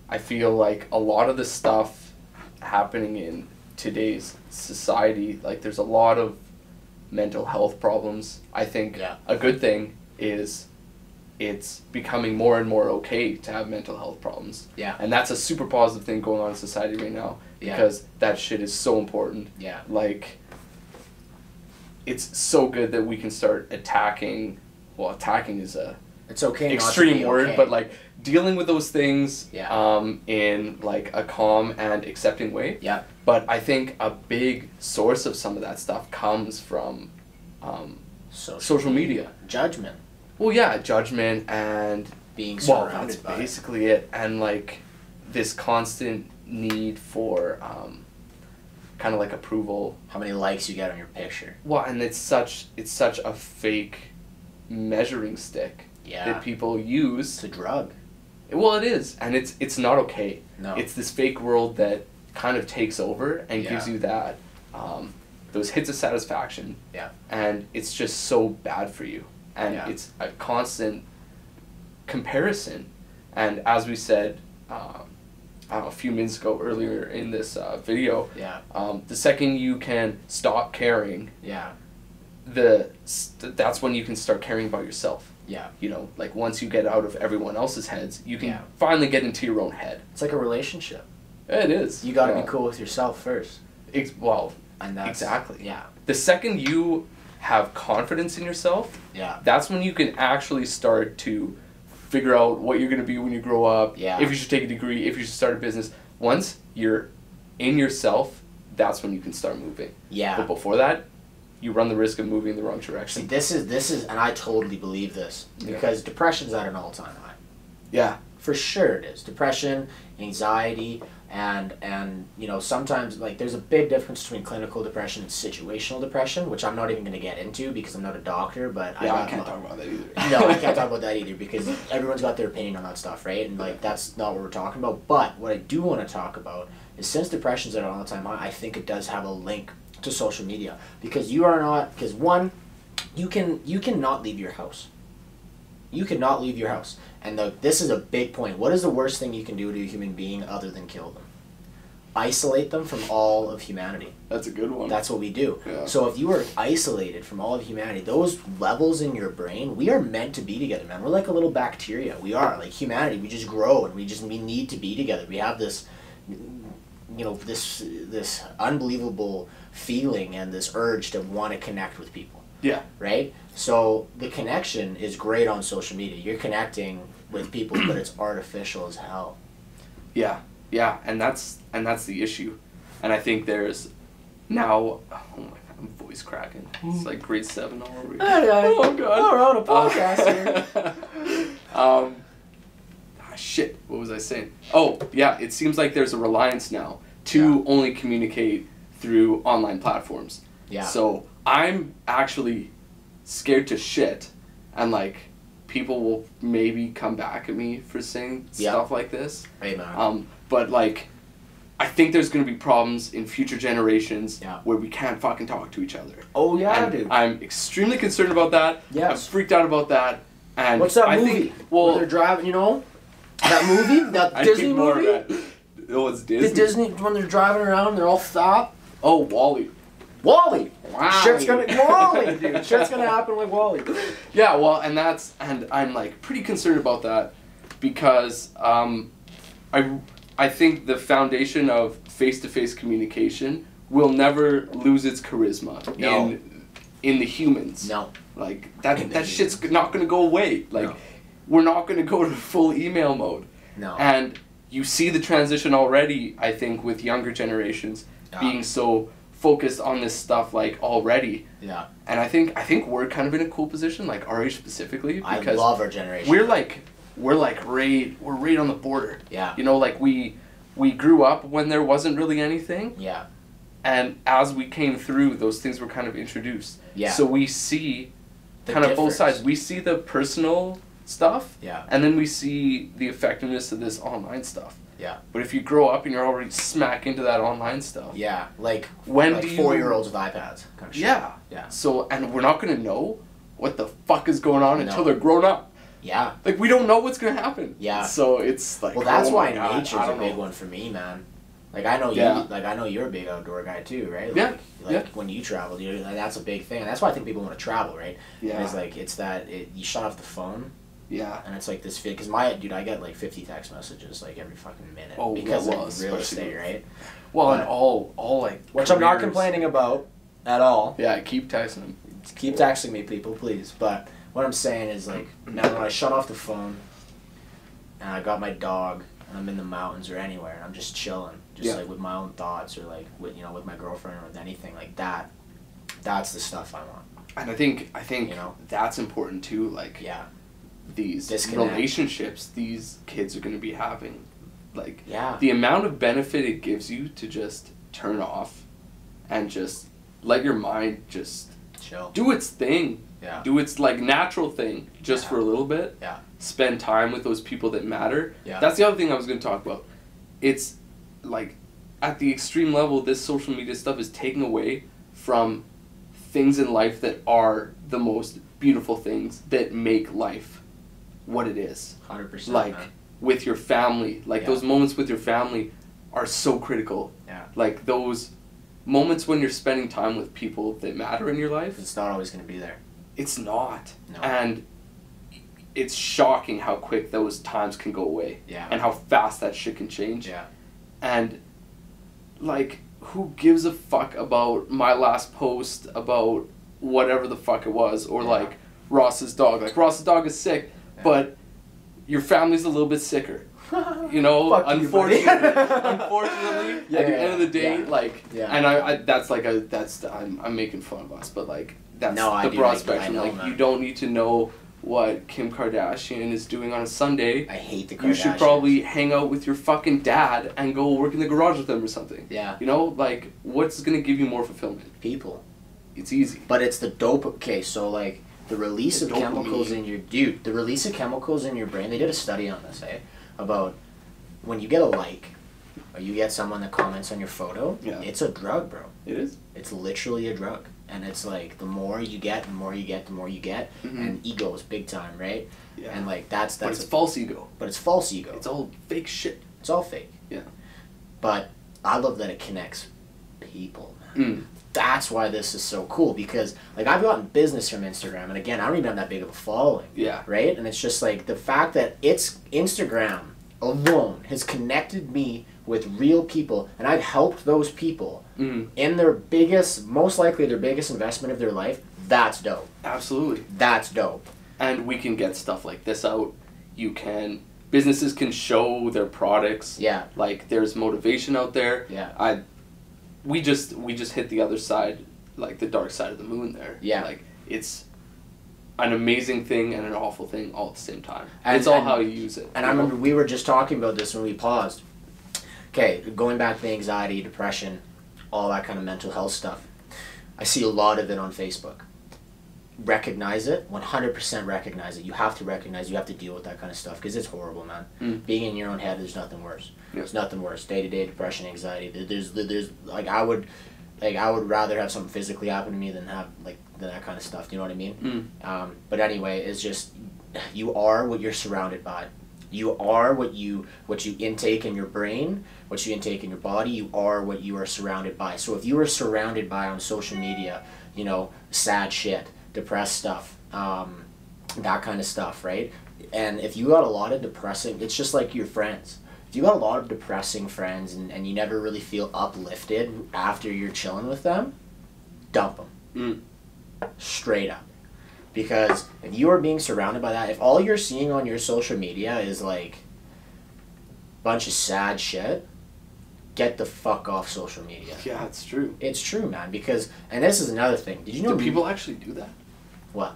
I feel like a lot of the stuff happening in today's society, like, there's a lot of mental health problems. I think a good thing is it's becoming more and more okay to have mental health problems. Yeah. And that's a super positive thing going on in society right now because that shit is so important. Yeah. Like, it's so good that we can start attacking. Well, attacking is a it's okay extreme word, but like dealing with those things in like a calm and accepting way. Yeah. But I think a big source of some of that stuff comes from social media. Judgment. Well, yeah, judgment and being surrounded that's by basically it. And like this constant need for kind of like approval. How many likes you get on your picture. Well, and it's such a fake measuring stick that people use. It's a drug. Well, it is, and it's not okay. No. It's this fake world that kind of takes over and gives you that those hits of satisfaction. Yeah. And it's just so bad for you, and it's a constant comparison. And as we said, a few minutes ago earlier in this video, the second you can stop caring, that's when you can start caring about yourself. Yeah. You know, like once you get out of everyone else's heads, you can finally get into your own head. It's like a relationship. It is. You got to be cool with yourself first. And that's, exactly. Yeah. The second you have confidence in yourself, that's when you can actually start to figure out what you're going to be when you grow up, if you should take a degree, if you should start a business. Once you're in yourself, that's when you can start moving. Yeah. But before that, you run the risk of moving in the wrong direction. See, this is, and I totally believe this, because depression's at an all-time high. Yeah. For sure it is. Depression, anxiety, and you know, sometimes, like, there's a big difference between clinical depression and situational depression, which I'm not even going to get into because I'm not a doctor, but I can't talk about that either. No, I can't talk about that either because everyone's got their opinion on that stuff, right? And, like, that's not what we're talking about. But what I do want to talk about is, since depression's at an all-time high, I think it does have a link to social media, because one, you can not leave your house. You cannot leave your house. And this is a big point. What is the worst thing you can do to a human being other than kill them? Isolate them from all of humanity. That's a good one. That's what we do. Yeah. So if you are isolated from all of humanity, those levels in your brain, we are meant to be together, man. We're like a little bacteria. We are. Like humanity, we just grow and we need to be together. We have this you know, this unbelievable feeling and this urge to want to connect with people. Yeah. Right? So the connection is great on social media. You're connecting with people, but it's artificial as hell. Yeah. Yeah, and that's the issue. And I think there's now, oh my god, I'm voice cracking. It's like grade 7 already. Oh god. We're on a podcast here. Shit, what was I saying? Oh, yeah, it seems like there's a reliance now to only communicate through online platforms. Yeah. So I'm actually scared to shit, and like people will maybe come back at me for saying stuff like this. Hey, man. But like, I think there's gonna be problems in future generations where we can't fucking talk to each other. Oh yeah, and dude. I'm extremely concerned about that. Yes. I'm freaked out about that. And what's that I movie? Think, well, where they're driving, you know, that movie, that Disney movie. Oh, it's Disney. The Disney when they're driving around, they're all fat. Oh, Wall-E. Wall-E. Wow. Shit's gonna Wall-E, dude. Shit's gonna happen like Wall-E. Yeah, well, and I'm like pretty concerned about that because I think the foundation of face-to-face communication will never lose its charisma in the humans. No. Like that shit's not gonna go away. Like we're not gonna go to full email mode. No. And you see the transition already, I think, with younger generations being so focused on this stuff like already. Yeah. And I think we're kind of in a cool position, like our age specifically, because I love our generation. we're right on the border. Yeah. You know, like we grew up when there wasn't really anything. Yeah. And as we came through, those things were kind of introduced. Yeah. So we see The kind of both difference. sides. We see the personal stuff. Yeah. And then we see the effectiveness of this online stuff. Yeah. But if you grow up and you're already smack into that online stuff. Yeah. Like when like do you 4-year-olds with iPads kind of shit. Yeah. Yeah. So and we're not gonna know what the fuck is going on until No. they're grown up. Yeah. Like we don't know what's gonna happen. Yeah. So it's like Well, that's oh why my God, nature's I a don't big know. one for me, man. Like I know Yeah. you, like I know you're a big outdoor guy too, right? Like, Yeah. Like Yeah. when you travel, like, that's a big thing. And that's why I think people want to travel, right? Yeah. And it's like you shut off the phone, Yeah. and it's like this fit. Because I get like 50 text messages like every fucking minute. Oh, because well, of real especially estate, right? Well, But- and all like Which I'm not careers. complaining about at all. Yeah, I keep texting them. Keep texting me, people, please. But what I'm saying is, like, man, when I shut off the phone and I got my dog and I'm in the mountains or anywhere and I'm just chilling, just like with my own thoughts or like with with my girlfriend or with anything like that, that's the stuff I want. And I think You know? that's important too. Like Yeah. these Disconnect. relationships these kids are going to be having, like Yeah. the amount of benefit it gives you to just turn off and just let your mind just Chill. do its thing. Yeah. Do its like natural thing just Yeah. for a little bit. Yeah. Spend time with those people that matter. Yeah. That's the other thing I was going to talk about. It's like at the extreme level, this social media stuff is taking away from things in life that are the most beautiful things that make life what it is. 100%. Like man. with your family, like Yeah. those moments with your family are so critical. Yeah. Like those moments when you're spending time with people that matter in your life. It's not always going to be there. It's not. No. And it's shocking how quick those times can go away. Yeah. And how fast that shit can change. Yeah. And like who gives a fuck about my last post about whatever the fuck it was, or Yeah. like Ross's dog. Like Ross's dog is sick, Yeah. but your family's a little bit sicker. You know, Fuck you, buddy. unfortunately, Yeah, at the yeah, end of the day, yeah. like, Yeah. and I'm making fun of us, but like that's No, I the do, broad I spectrum. know, Like man. you don't need to know what Kim Kardashian is doing on a Sunday. I hate the Kardashians. You should probably hang out with your fucking dad and go work in the garage with him or something. Yeah. You know, like what's gonna give you more fulfillment? People. It's easy. But it's the dope. Okay, so like the release The of chemicals dopamine. the release of chemicals in your brain. They did a study on this, about when you get a like, or you get someone that comments on your photo. Yeah. It's a drug, bro. It is. It's literally a drug, and it's like the more you get, the more you get, the more you get, and egos big time, right? Yeah. And like that's But it's a- false ego. but it's false ego. It's all fake shit. It's all fake. Yeah. But I love that it connects people, man. Mm. That's why this is so cool, because like I've gotten business from Instagram, and again, I don't even have that big of a following. Yeah. Right? And it's just like the fact that it's Instagram alone has connected me with real people, and I've helped those people in their biggest, most likely their biggest investment of their life, that's dope. Absolutely. That's dope. And we can get stuff like this out. Businesses can show their products. Yeah. Like, there's motivation out there. Yeah. We just hit the other side, like the dark side of the moon there. Yeah. Like, it's an amazing thing and an awful thing all at the same time. And it's all how you use it. And I remember we were just talking about this when we paused. Okay, going back to anxiety, depression, all that kind of mental health stuff. I see a lot of it on Facebook. Recognize it, 100% recognize it. You have to recognize, you have to deal with that kind of stuff because it's horrible, man. Being in your own head, there's nothing worse. There's nothing worse. Day-to-day depression, anxiety. There's like I would rather have something physically happen to me than have that kind of stuff. Do you know what I mean? But anyway, it's just you are what you're surrounded by. You are what you intake in your brain, what you intake in your body. You are what you are surrounded by. So if you are surrounded by on social media, sad shit, depressed stuff, that kind of stuff, right? And if you got a lot of depressing, it's just like your friends. If you got a lot of depressing friends and you never really feel uplifted after you're chilling with them, dump them. Straight up. Because if you are being surrounded by that, if all you're seeing on your social media is like a bunch of sad shit, get the fuck off social media. Yeah, it's true. It's true, man. Because, and this is another thing. Did you know? Do people actually do that? What?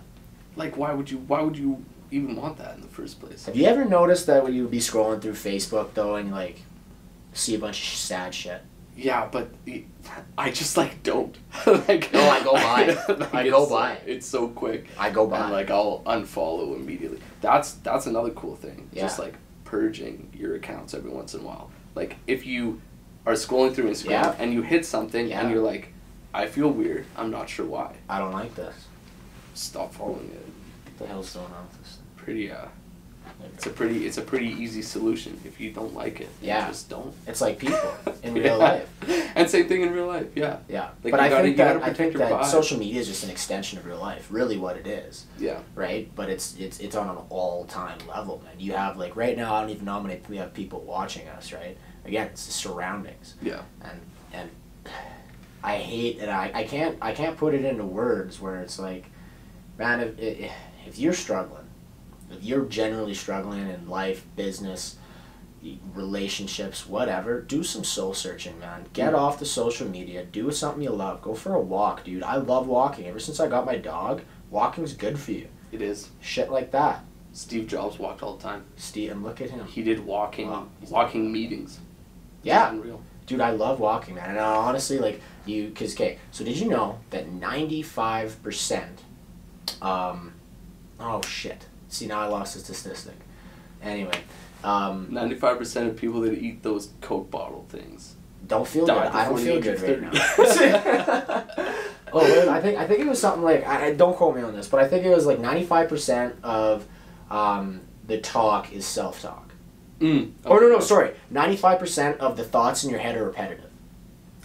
Like, why would you even want that in the first place? Have you ever noticed that when you would be scrolling through Facebook though, and you see a bunch of sad shit? Yeah, but I just don't. No, I go by. I go by. It's so quick. I go by. And I'll unfollow immediately. That's another cool thing. Yeah. Just purging your accounts every once in a while. Like, if you are scrolling through Instagram and you hit something and you're like, I feel weird. I'm not sure why. I don't like this. Stop following it. What the hell's going on with this? It's a pretty easy solution. If you don't like it, just don't. It's like people in real life. And same thing in real life. Yeah. Yeah. Like, but I think that vibe. social media is just an extension of real life. Really, what it is. Yeah. Right. But it's on an all-time level, man. You have right now. I don't even know how many we have people watching us. Right. Again, it's the surroundings. Yeah. And I hate it. I can't put it into words where it's like, man, if you're struggling. If you're generally struggling in life, business, relationships, whatever, do some soul searching, man. Get off the social media. Do something you love. Go for a walk, dude. I love walking. Ever since I got my dog, walking's good for you. It is. Shit like that. Steve Jobs walked all the time. And look at him. He did walking meetings. Yeah. Unreal. Dude, I love walking, man. And honestly, so did you know that 95%, oh shit. See, now I lost the statistic. Anyway. 95% of people that eat those Coke bottle things don't feel good. I don't feel good right now. Oh, I think it was something I don't quote me on this, but I think it was 95% of the talk is self-talk. Okay. Oh, no, sorry. 95% of the thoughts in your head are repetitive.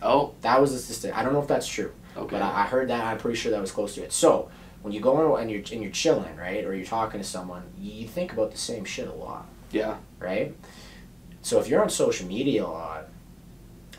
Oh. That was the statistic. I don't know if that's true. Okay. But I heard that. I'm pretty sure that was close to it. So, when you go and you're chilling, right, or you're talking to someone, you think about the same shit a lot. Yeah. Right? So if you're on social media a lot,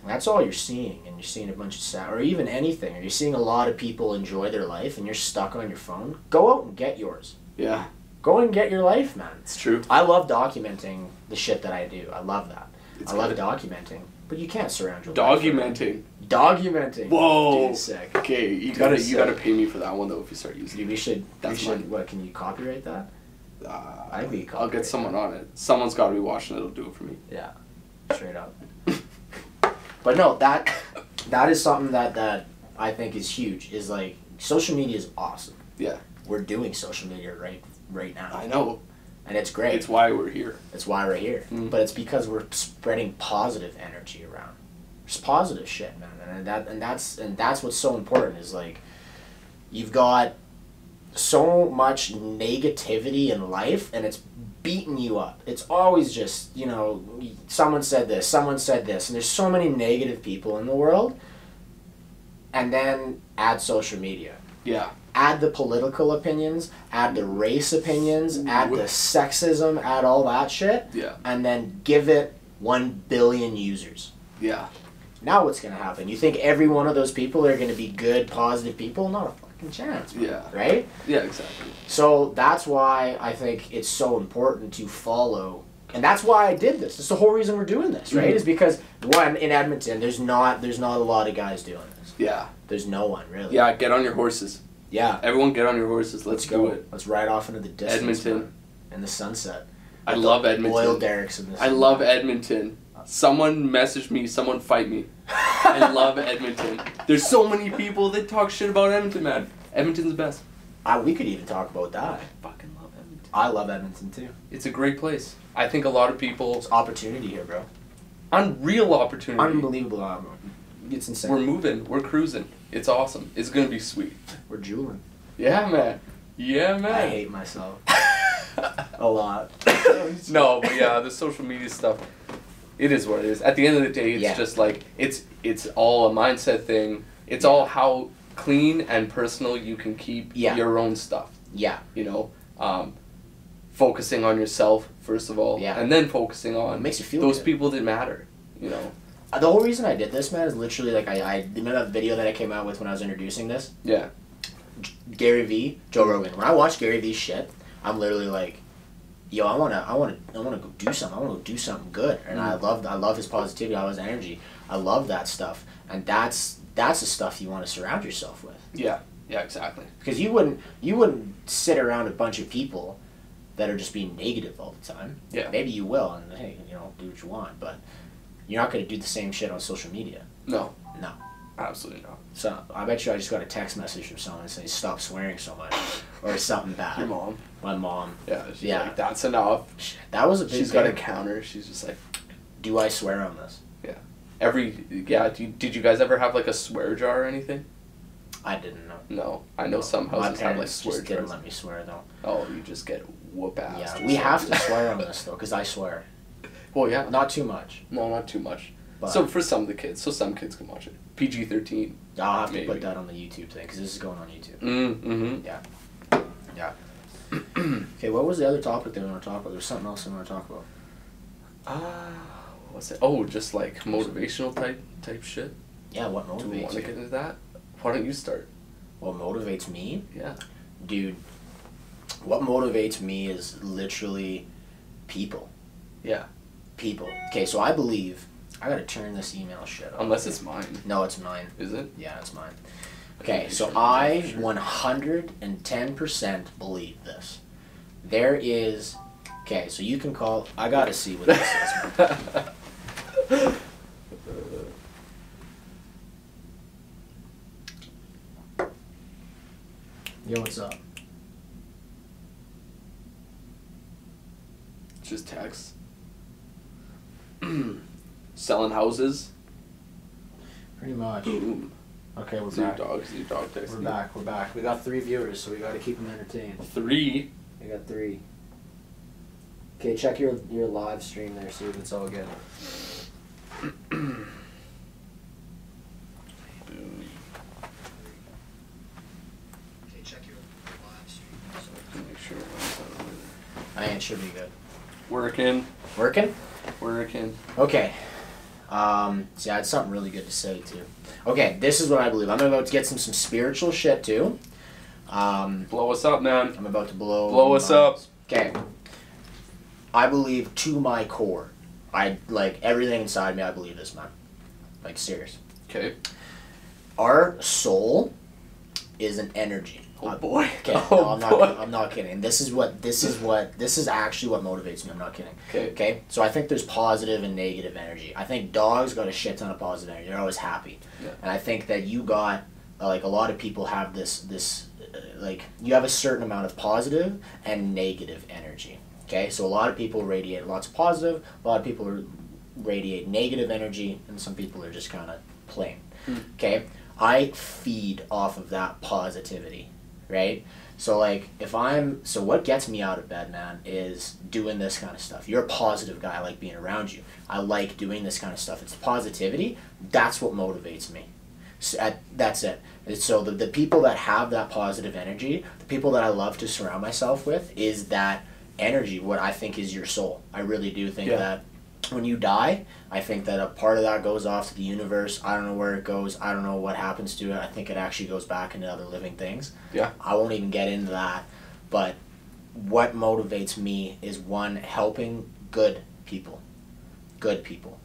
that's all you're seeing, and you're seeing a bunch of sad, or even anything, or you're seeing a lot of people enjoy their life, and you're stuck on your phone, go out and get yours. Yeah. Go and get your life, man. It's true. I love documenting the shit that I do. I love that. It's love documenting, but you can't surround your Documenting. Documenting. Whoa. Dude, sick. Okay, you gotta pay me for that one though if you start using it. We should. That's What? Can you copyright that? I think we can I'll get someone on it. Someone's got to be watching it. It'll do it for me. Yeah, straight up. But no, that is something that I think is huge. Is social media is awesome. Yeah. We're doing social media right now. I know. And it's great. It's why we're here. It's why we're here. Mm. But it's because we're spreading positive energy around. Just positive shit, man. And that's what's so important is you've got so much negativity in life and it's beating you up. It's always just, someone said this, and there's so many negative people in the world. And then add social media. Yeah. Add the political opinions, add the race opinions, add the sexism, add all that shit. Yeah. And then give it 1 billion users. Yeah. Now what's going to happen? You think every one of those people are going to be good, positive people? Not a fucking chance. Man. Yeah. Right? Yeah, exactly. So that's why I think it's so important to follow. And that's why I did this. It's the whole reason we're doing this, right? Is because, one, in Edmonton, there's not a lot of guys doing this. Yeah. There's no one, really. Yeah, get on your horses. Yeah. Everyone get on your horses. Let's go. Do it. Let's ride off into the distance. Edmonton. Man, and the sunset. I love Edmonton. Oil derricks in this. I love Edmonton. Someone message me. Someone fight me. I love Edmonton. There's so many people that talk shit about Edmonton, man. Edmonton's the best. We could even talk about that. I fucking love Edmonton. I love Edmonton too. It's a great place. I think a lot of people. There's opportunity here, bro. Unreal opportunity. Unbelievable. It's insane. We're moving. We're cruising. It's awesome. It's gonna be sweet. We're jeweling. Yeah, man. Yeah, man. I hate myself. A lot. No, but yeah, the social media stuff. It is what it is. At the end of the day, it's just like it's all a mindset thing. It's all how clean and personal you can keep your own stuff. Yeah. You know, focusing on yourself first of all, and then focusing on it makes you feel those good. people that matter. You know. The whole reason I did this, man, is literally like I remember that video that I came out with when I was introducing this. Yeah. Gary V, Joe Rogan. When I watch Gary V's shit, I'm literally like, yo, I wanna go do something. I wanna go do something good. And I love his positivity. I love his energy. I love that stuff. And that's the stuff you want to surround yourself with. Yeah. Yeah. Exactly. Because you wouldn't sit around a bunch of people that are just being negative all the time. Yeah. Maybe you will, and hey, you know, do what you want, but you're not gonna do the same shit on social media. No. No. Absolutely not. So I bet you I just got a text message from someone saying stop swearing so much, or something bad. Your mom. My mom. Yeah. She's like, that's enough. That was a big. She's got a counter. She's just like, do I swear on this? Yeah. Did you guys ever have like a swear jar or anything? I didn't know. No, I know some houses have like swear just jars. didn't let me swear though. Oh, you just get whoop ass. Yeah, we have to swear on this though, because I swear. Well, yeah. Not too much. No, not too much. But so for some of the kids, some kids can watch it. PG-13. I'll have to put that on the YouTube thing because this is going on YouTube. Mm-hmm. Yeah. Yeah. Okay, what was the other topic that we want to talk about? There's something else we want to talk about. What's it? Oh, just like motivational type shit. Yeah, what motivates you? Do we want to get into that? Why don't you start? What motivates me? Yeah. Dude, what motivates me is literally people. Yeah. People. Okay, so I believe I gotta turn this email shit off. Unless it's mine. No, it's mine. Is it? Yeah, it's mine. Okay, so I 110% believe this. There is. Okay, so you can call. I gotta see what this is. Man. Yo, what's up? Just text. Selling houses. Pretty much. Boom. Okay, we're Is your back. dog texting? We're back. We're back. We got 3 viewers, so we got to keep them entertained. 3. We got 3. Okay, check your live stream there, see if it's all good. It should be good. Working. Working? Working. Okay. See, I had something really good to say, too. Okay, this is what I believe. I'm about to get some spiritual shit, too. Blow us up, man. I'm about to blow us up. Okay. I believe to my core. Like, everything inside me, I believe this, man. Like, serious. Okay. Our soul is an energy. Oh boy. Okay. Oh, no, I'm not kidding. This is actually what motivates me. I'm not kidding. Okay. Okay. So I think there's positive and negative energy. I think dogs got a shit ton of positive energy. They're always happy. Yeah. And I think that you got like a lot of people have this like you have a certain amount of positive and negative energy. Okay. So a lot of people radiate lots of positive. A lot of people radiate negative energy, and some people are just kind of plain. Okay. I feed off of that positivity. Right? So like so what gets me out of bed, man, is doing this kind of stuff. You're a positive guy. I like being around you. I like doing this kind of stuff. It's positivity. That's what motivates me. So that's it. So the people that have that positive energy, the people that I love to surround myself with, is that energy, what I think is your soul. I really do think that when you die, I think that a part of that goes off to the universe. I don't know where it goes. I don't know what happens to it. I think it actually goes back into other living things. Yeah. I won't even get into that. But what motivates me is, one, helping good people. Good people.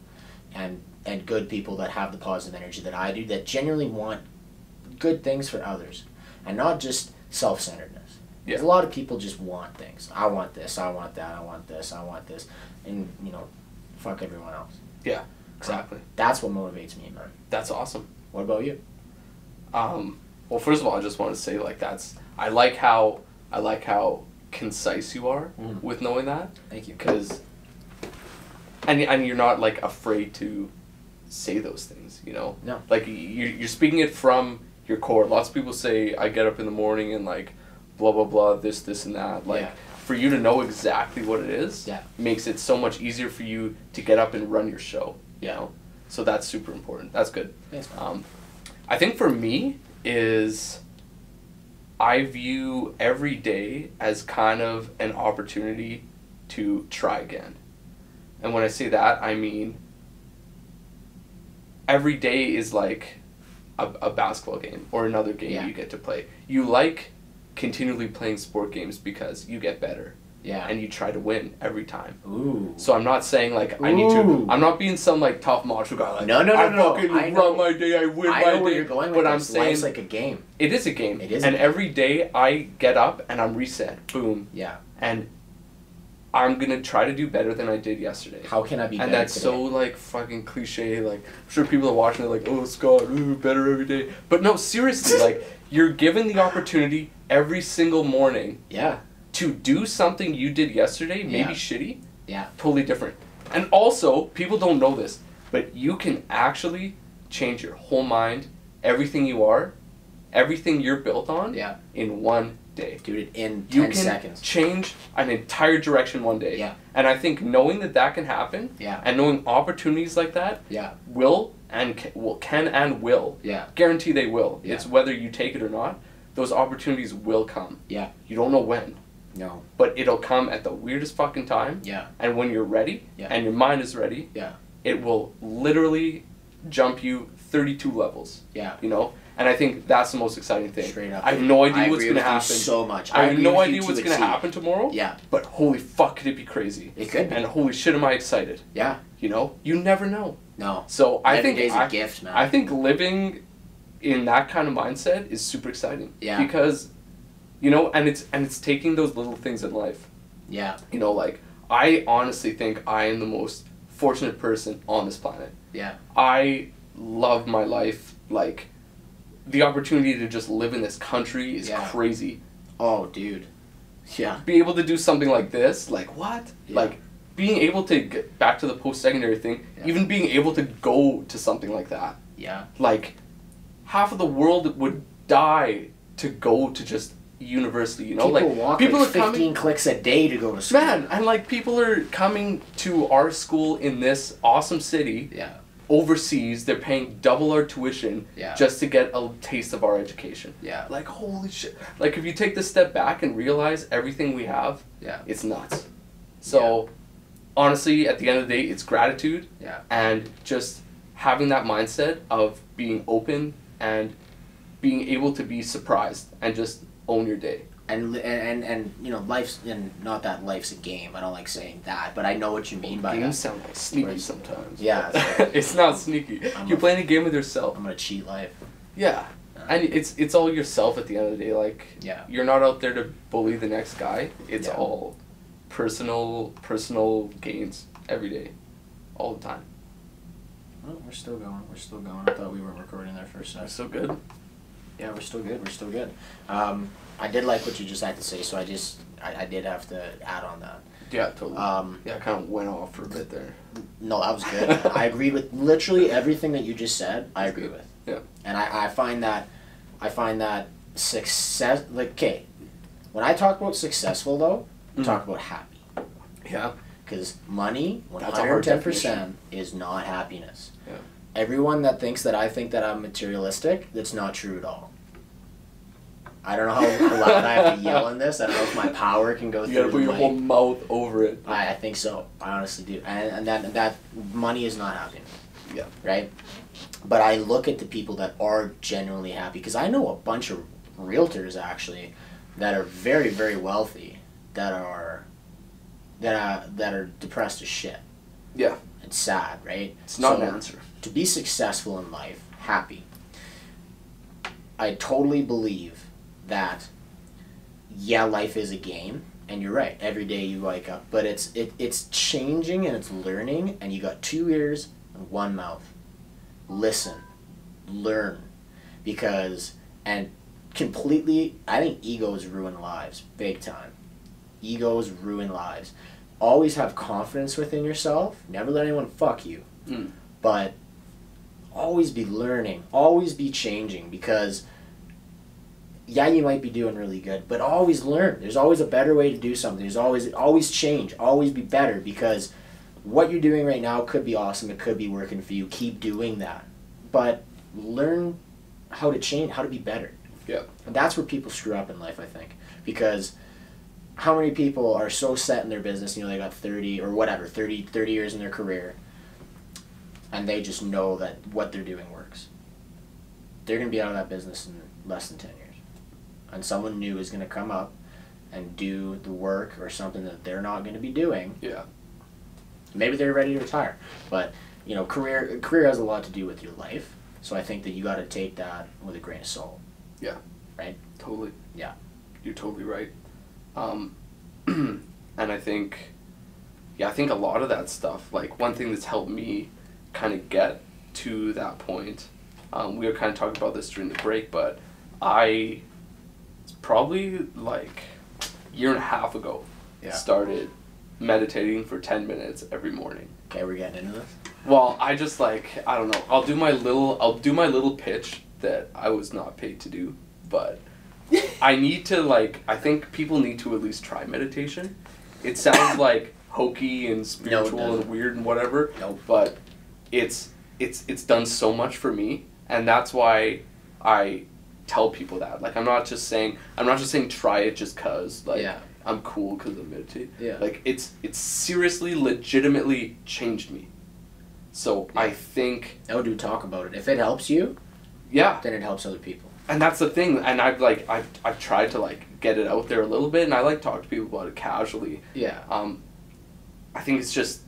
And good people that have the positive energy that I do, that genuinely want good things for others. And not just self-centeredness. Yeah. A lot of people just want things. I want this, I want that, I want this, I want this. And, you know, fuck everyone else. Yeah, exactly. That's what motivates me, man. That's awesome. What about you? Well, first of all, I just want to say, like, I like how concise you are with knowing that. Thank you. Because, and you're not, like, afraid to say those things, you know? No. Like, you're speaking it from your core. Lots of people say, I get up in the morning and, like, blah, blah, blah, this, and that. Like, for you to know exactly what it is makes it so much easier for you to get up and run your show, you know? So that's super important. That's good. Thanks, I think for me is I view every day as kind of an opportunity to try again. And when I say that, I mean every day is like a basketball game or another game you get to play. You like continually playing sport games because you get better. Yeah. And you try to win every time. Ooh. So I'm not saying like I need to. I'm not being some like tough macho guy. Like, no. I fucking run my day. I win my day. I know where you're going with but this. I'm saying Life's like a game. It is a game. It is. And every day I get up and I'm reset. Boom. Yeah. And I'm gonna try to do better than I did yesterday. How can I be better And that's today? so like fucking cliche. Like I'm sure people are watching it like, oh Scott, ooh, better every day. But no, seriously, like you're given the opportunity every single morning. Yeah. To do something you did yesterday, maybe shitty. Yeah. Totally different. And also, people don't know this, but you can actually change your whole mind, everything you are, everything you're built on, in one day. Dude, in 10 seconds. You can change an entire direction one day. Yeah. And I think knowing that can happen, and knowing opportunities like that, will and can and will, guarantee they will. Yeah. It's whether you take it or not, those opportunities will come. Yeah. You don't know when. No. But it'll come at the weirdest fucking time. Yeah. And when you're ready, and your mind is ready, it will literally jump you 32 levels. Yeah. You know? And I think that's the most exciting thing. Straight up. I have no idea what's going to happen. So much. I have no idea what's going to happen tomorrow. Yeah. But holy fuck, could it be crazy? It could be. And holy shit, am I excited. Yeah. You know? You never know. No. So I think it's a gift, man. I think living in that kind of mindset is super exciting. Yeah. Because, you know, and it's taking those little things in life. Yeah. You know, like, I honestly think I am the most fortunate person on this planet. Yeah. I love my life. Like, the opportunity to just live in this country is crazy. Oh, dude. Yeah. Be able to do something like this, like, what? Yeah. Like, being able to get back to the post-secondary thing, even being able to go to something like that. Yeah. Like, half of the world would die to go to just university, you know? People walk 15 clicks a day to go to school. Man, and like people are coming to our school in this awesome city. Yeah. Overseas, they're paying double our tuition just to get a taste of our education. Yeah. Like holy shit. Like if you take this step back and realize everything we have, it's nuts. So honestly, at the end of the day, it's gratitude. Yeah. And just having that mindset of being open and being able to be surprised and just own your day. And you know, life's, and not that life's a game. I don't like saying that, but I know what you mean by that. Games sound like sneaky sometimes. Yeah. It's not sneaky. You're playing a game with yourself. I'm gonna cheat life. Yeah. And it's all yourself at the end of the day. Like, you're not out there to bully the next guy. It's all personal gains every day, all the time. Well, we're still going. I thought we weren't recording there for a second. We're still good. Yeah, we're still good. I did like what you just had to say, so I did have to add on that. Yeah, totally. I kind of went off for a bit there. No, that was good. I agree with literally everything that you just said. I agree with. Yeah. And I find that success, like, okay, when I talk about successful though, I talk about happy. Yeah. Because money, 110%, is not happiness. Yeah. Everyone that thinks that I think that I'm materialistic, that's not true at all. I don't know how loud I have to yell on this. I don't know if my power can go through. You gotta put your whole mouth over it. I think so. I honestly do. And that money is not happiness. Yeah. Right? But I look at the people that are genuinely happy, because I know a bunch of realtors actually that are very, very wealthy that are depressed as shit. Yeah. It's sad, right? It's not an answer. To be successful in life, happy, I totally believe that, yeah, life is a game, and you're right. Every day you wake up, but it's changing and it's learning, and you got 2 ears and 1 mouth. Listen, learn, and completely, I think egos ruin lives, big time. Egos ruin lives. Always have confidence within yourself. Never let anyone fuck you. But always be learning. Always be changing, because yeah, you might be doing really good, but always learn. There's always a better way to do something. There's always change. Always be better, because what you're doing right now could be awesome. It could be working for you. Keep doing that. But learn how to change, how to be better. Yeah. And that's where people screw up in life, I think. Because how many people are so set in their business, they got 30 or whatever, 30 years in their career, and they just know that what they're doing works. They're going to be out of that business in less than 10 years. And someone new is going to come up and do the work or something that they're not going to be doing. Yeah. Maybe they're ready to retire. But, career has a lot to do with your life. So I think that you got to take that with a grain of salt. Yeah. Right? Totally. Yeah. You're totally right. And I think a lot of that stuff, like one thing that's helped me kind of get to that point, we were kind of talking about this during the break, but it's probably like a year and a half ago, started meditating for 10 minutes every morning. Okay, we're getting into this. Well, I just I don't know. I'll do my little pitch that I was not paid to do, but I need to I think people need to at least try meditation. It sounds like hokey and spiritual and weird and whatever, but it's done so much for me, and that's why I tell people that. I'm not just saying try it just cuz I'm cool cuz I meditate. Yeah. It's seriously legitimately changed me. So I think No, dude, talk about it. If it helps you, then it helps other people. And that's the thing, and I've tried to get it out there a little bit, and I talk to people about it casually. Yeah. I think it's just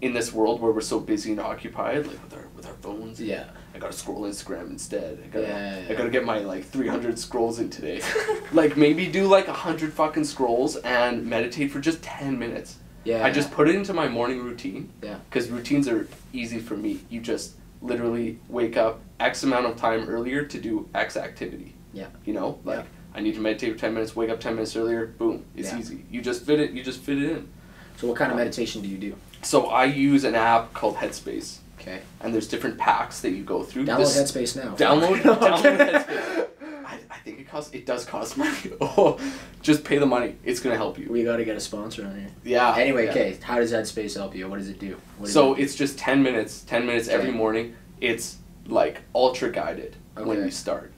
in this world where we're so busy and occupied, with our phones. Yeah. I gotta scroll Instagram instead. I gotta get my 300 scrolls in today. Maybe do 100 fucking scrolls and meditate for just 10 minutes. Yeah. I just put it into my morning routine. Yeah. Because routines are easy for me. You just literally wake up X amount of time earlier to do X activity. Yeah. I need to meditate for 10 minutes, wake up 10 minutes earlier, boom, it's easy. You just fit it in. So what kind of meditation do you do? So I use an app called Headspace. Okay. And there's different packs that you go through. Download Headspace now. Download Headspace. I think it does cost money. Oh, just pay the money. It's going to help you. We got to get a sponsor on here. Yeah. Anyway, okay, how does Headspace help you? What does it do? It's just 10 minutes every morning. It's ultra guided when you start.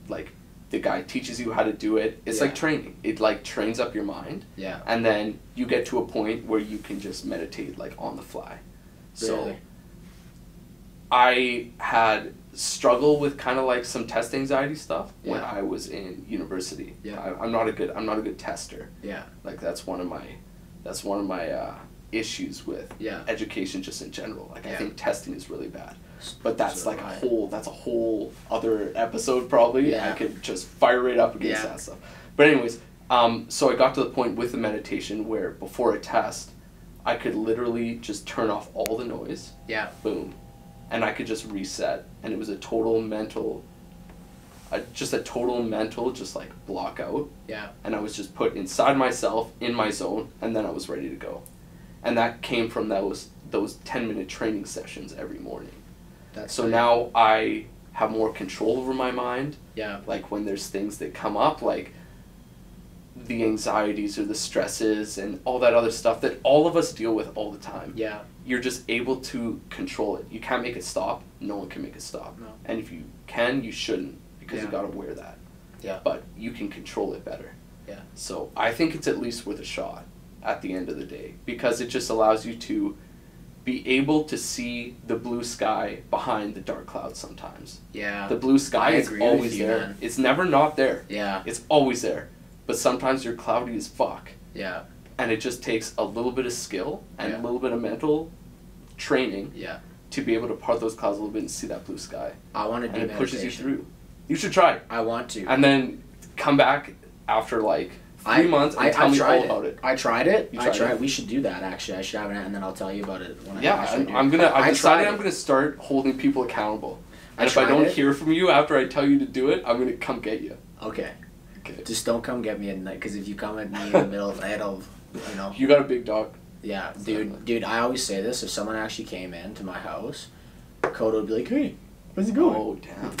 The guy teaches you how to do it. It's like training. It trains up your mind. Yeah. And then you get to a point where you can just meditate on the fly. Really? So I had struggled with kind of some test anxiety stuff when I was in university. Yeah. I'm not a good tester. Yeah. That's one of my issues with education just in general. I think testing is really bad. But that's a whole other episode probably. Yeah. I could just fire right up against that stuff. But anyways, so I got to the point with the meditation where before a test, I could literally just turn off all the noise. Yeah. Boom. And I could just reset, and it was a total mental block out. Yeah. And I was just put inside myself, in my zone, and then I was ready to go. And that came from those 10-minute training sessions every morning. So now I have more control over my mind. Yeah. When there's things that come up, the anxieties or the stresses and all that other stuff that all of us deal with all the time. Yeah. You're just able to control it. You can't make it stop. No one can make it stop. No. And if you can, you shouldn't, because you gotta wear that. Yeah. But you can control it better. Yeah. So I think it's at least worth a shot at the end of the day, because it just allows you to be able to see the blue sky behind the dark clouds sometimes. Yeah. The blue sky is always there. Man. It's never not there. Yeah. It's always there. But sometimes you're cloudy as fuck. Yeah. And it just takes a little bit of skill and a little bit of mental training to be able to part those clouds a little bit and see that blue sky. I want to do and meditation. it pushes you through. You should try. I want to. And then come back after like 3 months and tell me all about it. I tried it. You tried it? We should do that, actually. I should have it, and then I'll tell you about it when I've decided I'm gonna start holding people accountable. And if I don't hear from you after I tell you to do it, I'm gonna come get you. Okay. Just don't come get me at night, because if you come at me in the middle of the night, I'll, you know. You got a big dog. Yeah, dude, I always say this. If someone actually came in to my house, Kodo would be like, "Hey, how's it going?" Oh, damn.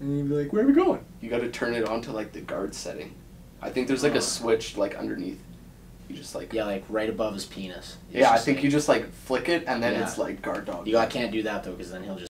And you'd be like, "Where are we going?" You got to turn it on to like the guard setting. I think there's like a switch like underneath. You just like like right above his penis. I think you just like flick it and then it's like guard dog. I can't do that though, because then he'll just